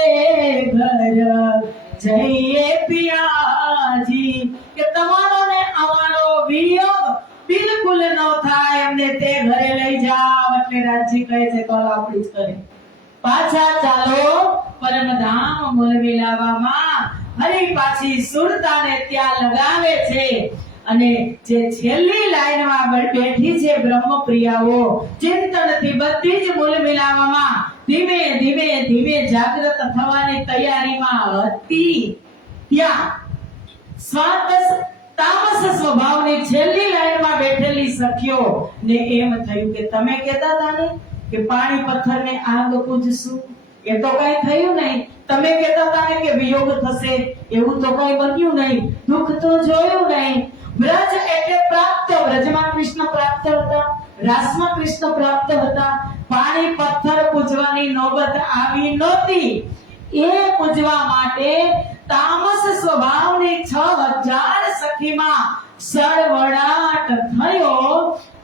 ઘર જઈએ પિયાજી. કે તમારો ને અમારો વિયોગ બિલકુલ ન થાય, અમને તે ઘરે લઈ જાવ. એટલે રાજજી કહે છે તો આપણી જ કરે. પાછા ચાલો પરમધામ મૂલમિલાવામાં. હરી પાછી સુરતાને ત્યાં લગાવે છે. અને જે છેલ્લી લાઈનમાં બેઠી છે બ્રહ્મપ્રિયાઓ, ચિંતનથી બધી જ મૂલમિલાવામાં ધીમે ધીમે જાગૃત થવાની તૈયારીમાં હતી. ત્યાં તામસ સ્વભાવની છેલ્લી લાઈનમાં બેઠેલી સખીઓ ને એમ થયું કે તમે કહેતા હતા ને કે પાણી પથ્થરને આગ પૂજશું, એ તો કઈ થયું નહીં. તમે કહેતા હતા ને કે વિયોગ થશે, એવું તો કઈ બન્યું નહીં. દુઃખ તો જોયું નહીં. બ્રજ એટલે પ્રાપ્ત, બ્રજમાં કૃષ્ણ પ્રાપ્ત હતા, રાસમાં કૃષ્ણ પ્રાપ્ત હતા. પાણી પથ્થર પૂજવાની નોબત આવી નહોતી. એ પૂજવા માટે તામસ સ્વભાવની 6000 સખીમાં સળવળાટ થયો.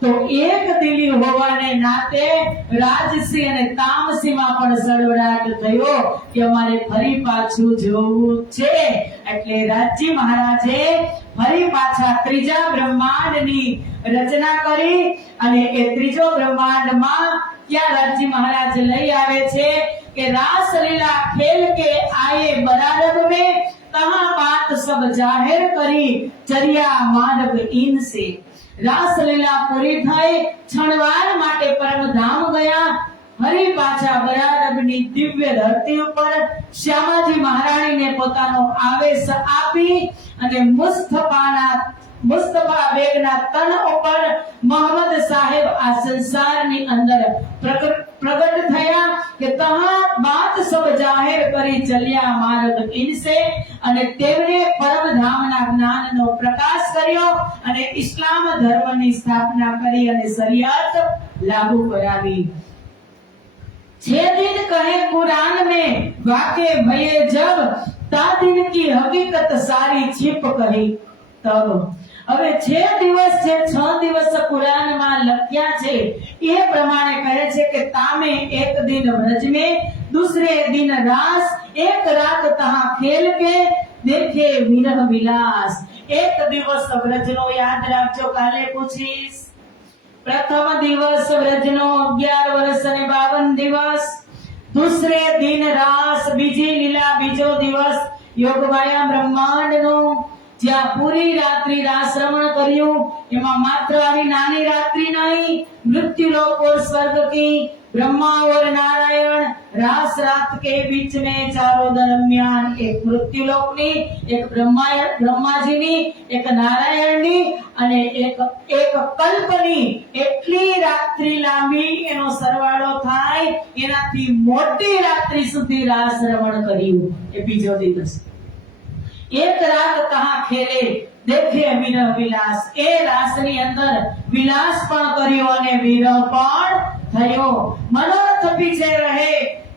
તો એક દિલી હોવાને નાતે રાજસી અને તામસીમાં પણ સળવળાટ થયો કે અમારે ફરી પાછું જોવું છે. એટલે રાજજી મહારાજે ફરી પાછા ત્રીજા બ્રહ્માંડની રચના કરી. અને એ ત્રીજો બ્રહ્માંડમાં ક્યાં રાજજી મહારાજ લઈ આવે છે કે रासलीला खेल के आए बरारब में कहां बात सब जाहिर करी चरिया मार्ग इनसे. रासलीला पूरी થઈ क्षणवार માટે પરમધામ ગયા. હરી પાછા બરારબની દિવ્ય ધરતી ઉપર શ્યામાજી મહારાણીને પોતાનો આવેશ આપી અને મુસ્તફા બેગના તન ઉપર મોહમ્મદ સાહેબ આ સંસારની અંદર પ્રગટ થયા કે તહા બાત સબ જાહેર કરી ચલ્યા માર્ગ ઇનસે. અને તેમણે પરમધામના જ્ઞાનનો પ્રકાશ કર્યો અને ઇસ્લામ ધર્મની સ્થાપના કરી અને શરિયત લાગુ કરાવી. छह दिन कहे कुरान में वाके भये जब ता दिन की हकीकत सारी छिप कही तब. હવે 6 દિવસ છે, 6 દિવસ કુરાનમાં લખ્યા છે. એ પ્રમાણે કહે છે કે તામે એક દિન વ્રજ में दूसरे दिन रास, एक रात तहां खेल के देखे विरह विलास. એક દિવસ વ્રજનો યાદ રાખજો, કાલે પૂછીશ. प्रथम दिवस व्रजनो 11 वर्ष અને 52 દિવસ. दूसरे दिन रास, बीजी लीला बीजो दिवस योगमाया ब्रह्मांडनो. જ્યાં પૂરી રાત્રિ રાસ રમણ કર્યું, એમાં માત્ર આવી નાની રાत्रि नहीं, मृत्युलोक और स्वर्ग की, ब्रह्मा और नारायण रास रात के बीच में चारों दरमियान एक मृत्युलोकनी, एक ब्रह्माजीनी, एक नारायणनी અને એક કલ્પની એટલી રાત્રિ લાંબી એનો સરવાળો થાય, એનાથી મોટી રાત્રિ સુધી રાસ રમણ કર્યું. એ બીજો દિવસ. એક રાત કહા ખેલે દેખે વિરહ વિલાસ, એ રાસની અંદર વિલાસ પણ કર્યો અને વિરહ પણ થયો. મનોરથ પીછે રહે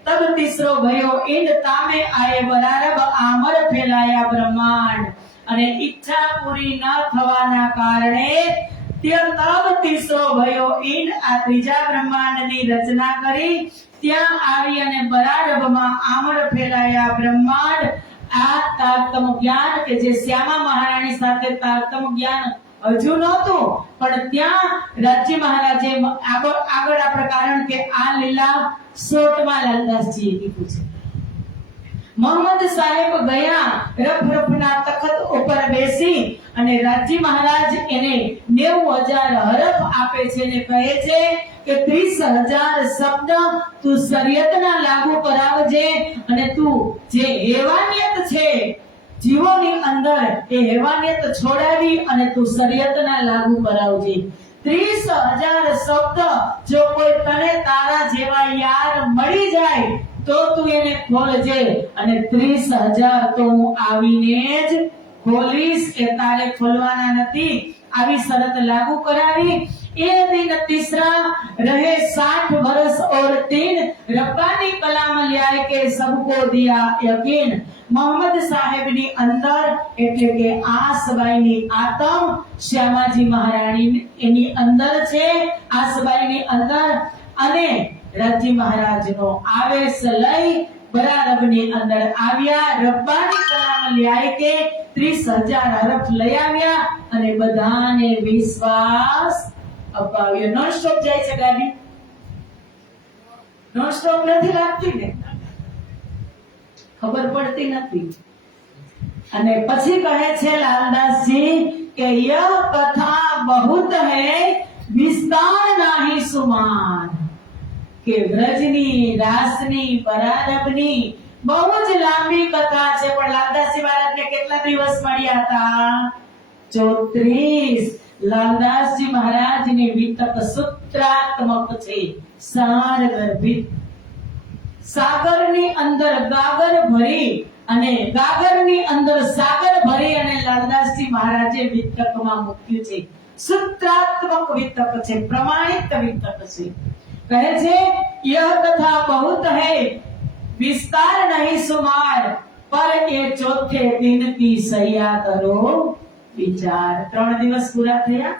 તબ તીસરો ભયો, ઇન્દ તામે આયે બરારબ આમર ફેલાયા બ્રહ્માંડ. અને ઈચ્છા પૂરી ન થવાના કારણે તબ તીસરો ભયો, ઇન્દ આ ત્રીજા બ્રહ્માંડની રચના કરી, ત્યાં આવી અને બરારબમાં આમર ફેલાયા બ્રહ્માંડ. આ તારતમ જ્ઞાન કે જે શ્યામા મહારાણી સાથે તારતમ જ્ઞાન હજુ નહોતું, પણ ત્યાં રાજ્ય મહારાજે આગળ આપણે, કારણ કે આ લીલા શોર્ટમાં લાલદાસજીએ કીધું છે. મોહમ્મદ સાહેબ ગયા રફરફના તખત ઉપર બેસી અને રાજ્ય મહારાજ એને 90,000 હરફ આપે છે ને કહે છે કે 30,000 શબ્દ તું શરીયતના લાગુ કરાવજે, અને તું જે હેવાનિયત છે જીવોની અંદર એ હેવાનિયત છોડાવી અને તું શરીયતના લાગુ કરાવજે. 30,000 શબ્દ જો કોઈ તને તારા જેવા યાર મળી જાય તો તું એને ખોલજે, અને 30,000 તો હું આવીને જ ખોલીશ, એ તારે ખોલવાના નથી. આવી શરત લાગુ કરાવી. એ દિન तीसरा रहे 60 वर्ष और 3 रब्बानी कलाम लिया के सबको दिया यकीन. मोहम्मद साहेब ની અંદર એટલે કે આસબાઈ ની આત્મ શ્યામાજી મહારાણી એની અંદર છે, આસબાઈ ની અંદર, અને રાજ્ય મહારાજ નો આવેશ લઈ બરારબની અંદર આવ્યા. રબ્બાની કલામ લ્યાય કે 30,000 હરફ લઈ આવ્યા અને બધાને વિશ્વાસ અપાવ્યો. નોન સ્ટોપ જાય છે ગાડી, નોન સ્ટોપ નથી લાગતી ને, ખબર પડતી નથી. અને પછી કહે છે લાલદાસજી કે યહ કથા બહુત હૈ વિસ્તાર નહીં સુમાન, કે વ્રજની રાસની બરારબની બહુ જ લાંબી કથા છે, પણ લાલદાસજી મહારાજને કેટલા દિવસ મળ્યા હતા? 34. લાલદાસજી મહારાજની વિતક સૂત્રાત્મક છે, સાર ગર્ભિત. સાગરની અંદર ગાગર ભરી અને ગાગરની અંદર સાગર ભરી અને લાલદાસજી મહારાજે વિતકમાં મૂક્યું છે. સૂત્રાત્મક વિતક છે, પ્રમાણિત વિતક છે. કહે છે यह कथा बहुत है विस्तार नहीं सुमार, पर ये चौथे दिन की सैया करो विचार. 3 દિવસ પૂરા થયા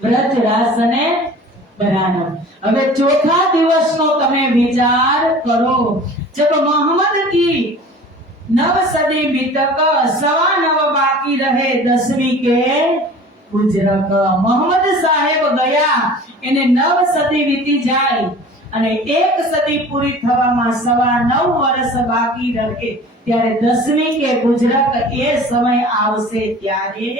વ્રત રાસ અને બરારબ. હવે ચોથા દિવસનો તમે વિચાર કરો. जब मोहम्मद की 9 सदी बीतक 9.25 बाकी रहे 10वीं के गुजरक. मोहम्मद साहेब ગયા, એને 9 સદી વીતી જાય અને 1 સદી પૂરી થવામાં 9.25 વર્ષ બાકી રહે, ત્યારે 10મી કે ગુજરક એ સમય આવશે, ત્યારે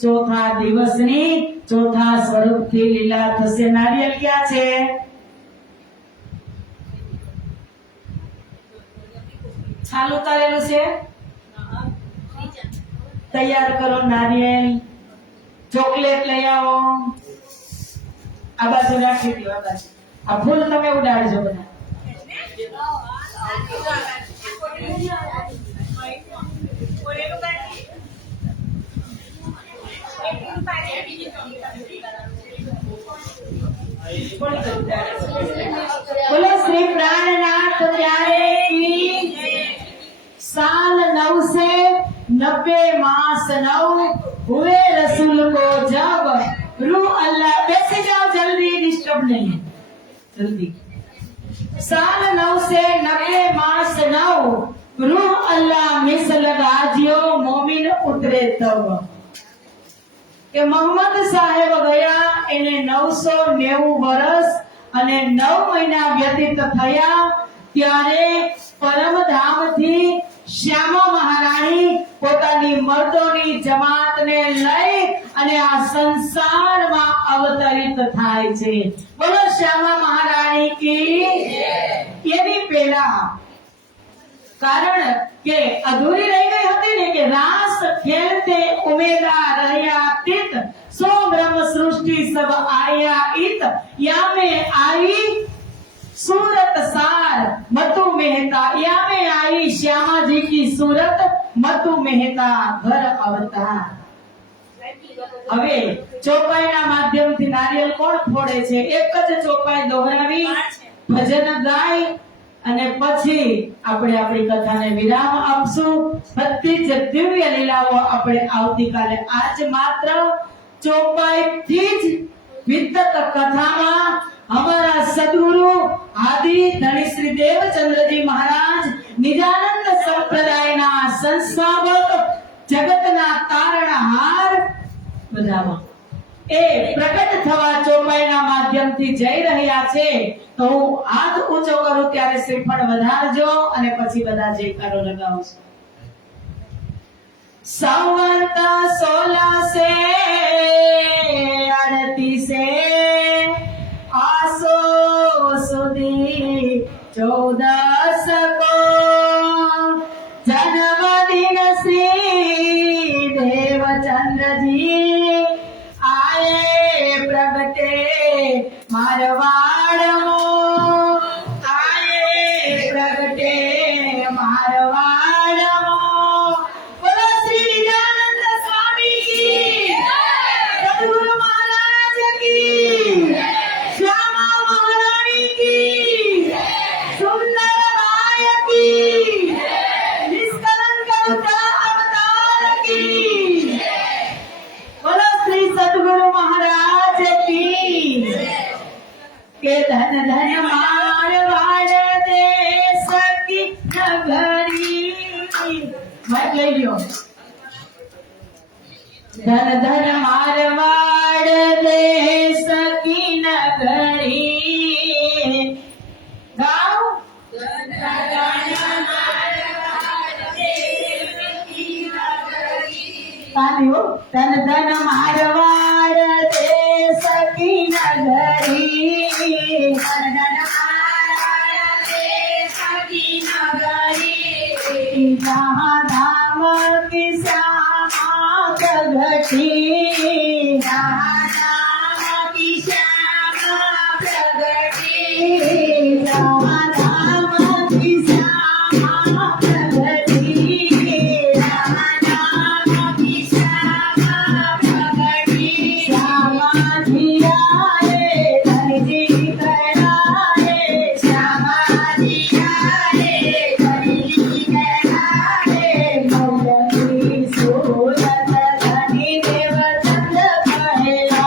ચોથા દિવસની ચોથા સ્વરૂપથી લીલા થશે. નારિયેળ ક્યાં છે? છાલ ઉતારેલું છે, તૈયાર કરો નારિયેળ. ચોકલેટ લઈ આવો, આ બાજુ રાખી દો. આ બાજુ આ ફૂલ તમે ઉડાડજો બધા. બોલો શ્રી પ્રાણનાથ પ્યારે કી. साल 9 से 90 मास 9 हुए रसूल को जब रूह अल्लाह. बैसे जाओ जल्दी, डिस्टर्ब नहीं, जल्दी. साल 9 से 90 मास 9 रूह अल्लाह मिसल गाजियो मोमिन उतरे तब. કે મોહમ્મદ સાહેબ ગયા, એને 990 વર્ષ અને 9 મહિના વ્યતીત થયા, ત્યારે પરમધામથી શ્યામા મહારાણી પોતાની મર્દોની જમાતને લઈ અને આ સંસારમાં અવતરિત થાય છે. બોલો શ્યામા મહારાણી કી. એની પહેલા કારણ કે અધૂરી રહી ગઈ હતી ને કે રાસ ખેલતે ઉમેદા રહ્યા તિત सो ब्रह्म सृष्टि सब आया इत या में आई सूरत सार मतु मेहता या में आई श्यामा जी की सूरत मतु मेहता घर अवतार. હવે ચોપાઈના માધ્યમથી નારિયેલ કોણ ફોડે છે? એક જ ચોપાઈ દોહરાવી ભજન ગાય અને પછી આપણે આપણી કથાને વિરામ આપશું. બધી જ દિવ્ય લીલાઓ આપણે આવતીકાલે આજ માત્ર ચોપાઈથી જ વિતક કથામાં અમારા સદગુરુ આદિ ધણી શ્રી દેવચંદ્રજી મહારાજ નિજાનંદ સંપ્રદાયના સંસ્થાપક જગતના તારણહાર બધામાં એ પ્રગટ થવા ચોપાઈના માધ્યમથી જઈ રહ્યા છે. તો હું હાથ ઊંચો કરું ત્યારે શ્રીફળ વધારજો અને પછી બધા જયકારો લગાવજો. संवत 1638 आसो सुदी 14 को जन्मदिन श्री देवचंद्र जी आए प्रगटे मारवाड़ मो आए प्रगटे मारवाड़ मो. बोलो श्री निजानंद स्वामी की, सद्गुरु महाराज की, श्यामा महारानी की, सुंदर राय की, निष्कलंक अवतार की. बोलो श्री सद्गुरु महाराज की. के धन धन मारवाड़ देश की नगरी. मैं ले लियो. धन धन मारवाड़ देश की नगरी. गाओ. धन धन मारवाड़ देश की नगरी. तालियों. धन धन मारवाड़ देश की नगरी. धन धन मारवाड़ देश की नगरी. जहाँ धाम की श्यामा प्रगटी. जहाँ धाम की श्यामा प्रगटी. जहाँ धाम की श्यामा प्रगटी. जहाँ धाम की श्यामा प्रगटी. श्यामा जी आए धनी जी कहलाए. श्यामा जी आए धनी जी कहलाए. मौलवी सूरत धनी देवचंद कहलाए.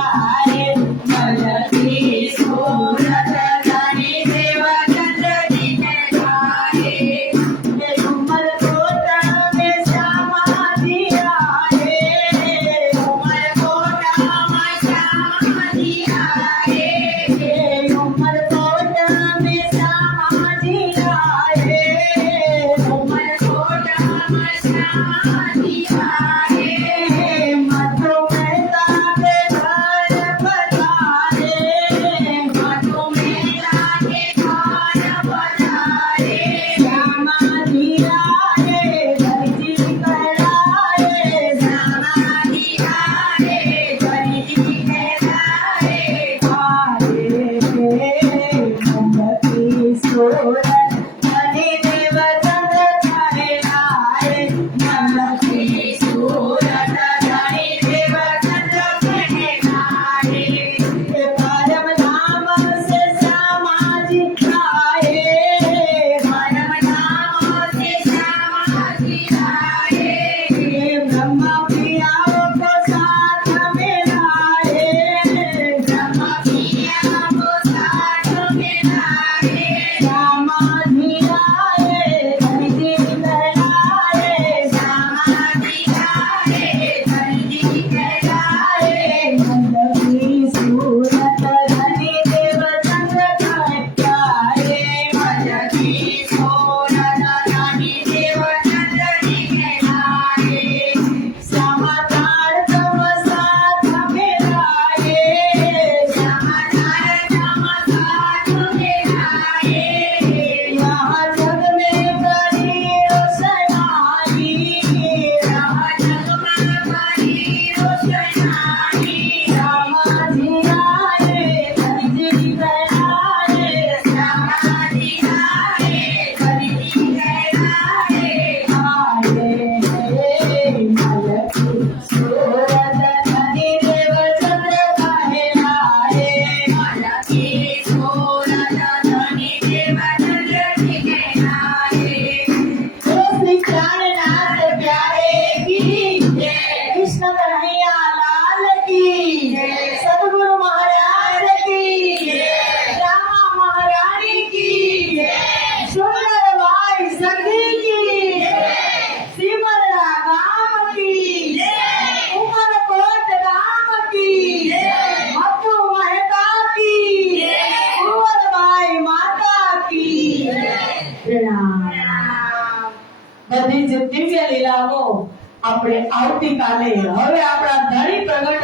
આપણે આવતીકાલે હવે આપણા ધણી પ્રગટ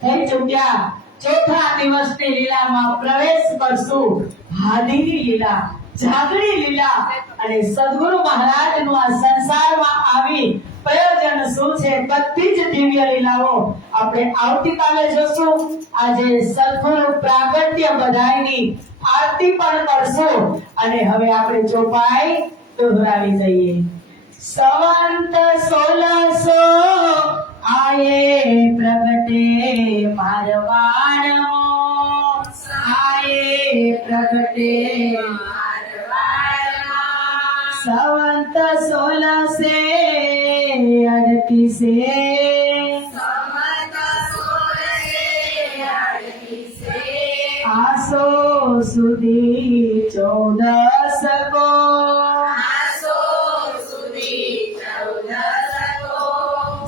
થઈ ચૂક્યા ચોથા દિવસની લીલામાં પ્રવેશ કરશું. હાદીની લીલા, જાગરી લીલા અને સદગુરુ મહારાજનું આ સંસારમાં આવી પ્રયોજન શું છે, બધી જ દિવ્ય લીલાઓ આપણે આવતીકાલે જોશું. આજે સદગુરુ પ્રાગટ્ય બધાયની આરતી પણ કરશું અને હવે આપણે ચોપાઈ દોહરાવી જઈએ. સંવંત 1600 આયે પ્રગટે મારવાડમો, આયે પ્રગટે સંવંત 1638 આસો સુધી 14 કો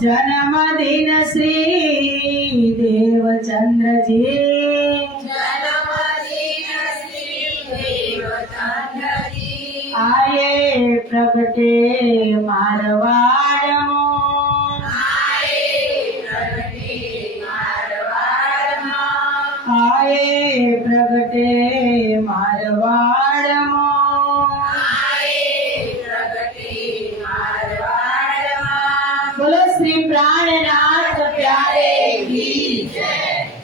जन्मदिन श्री देवचंद्र जी, आये प्रगटे मारवाड़मो, आये प्रगटे मारवाड़मो. बोलो श्री प्राणनाथ प्यारे की जय.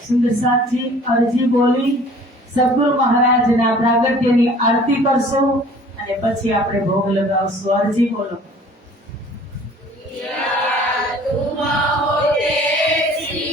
सुंदर साथी અરજી બોલી સદગુરુ મહારાજના પ્રાગટ્યની આરતી કરશું અને પછી આપણે ભોગ લગાવશું. અરજી બોલો. तुम होते श्री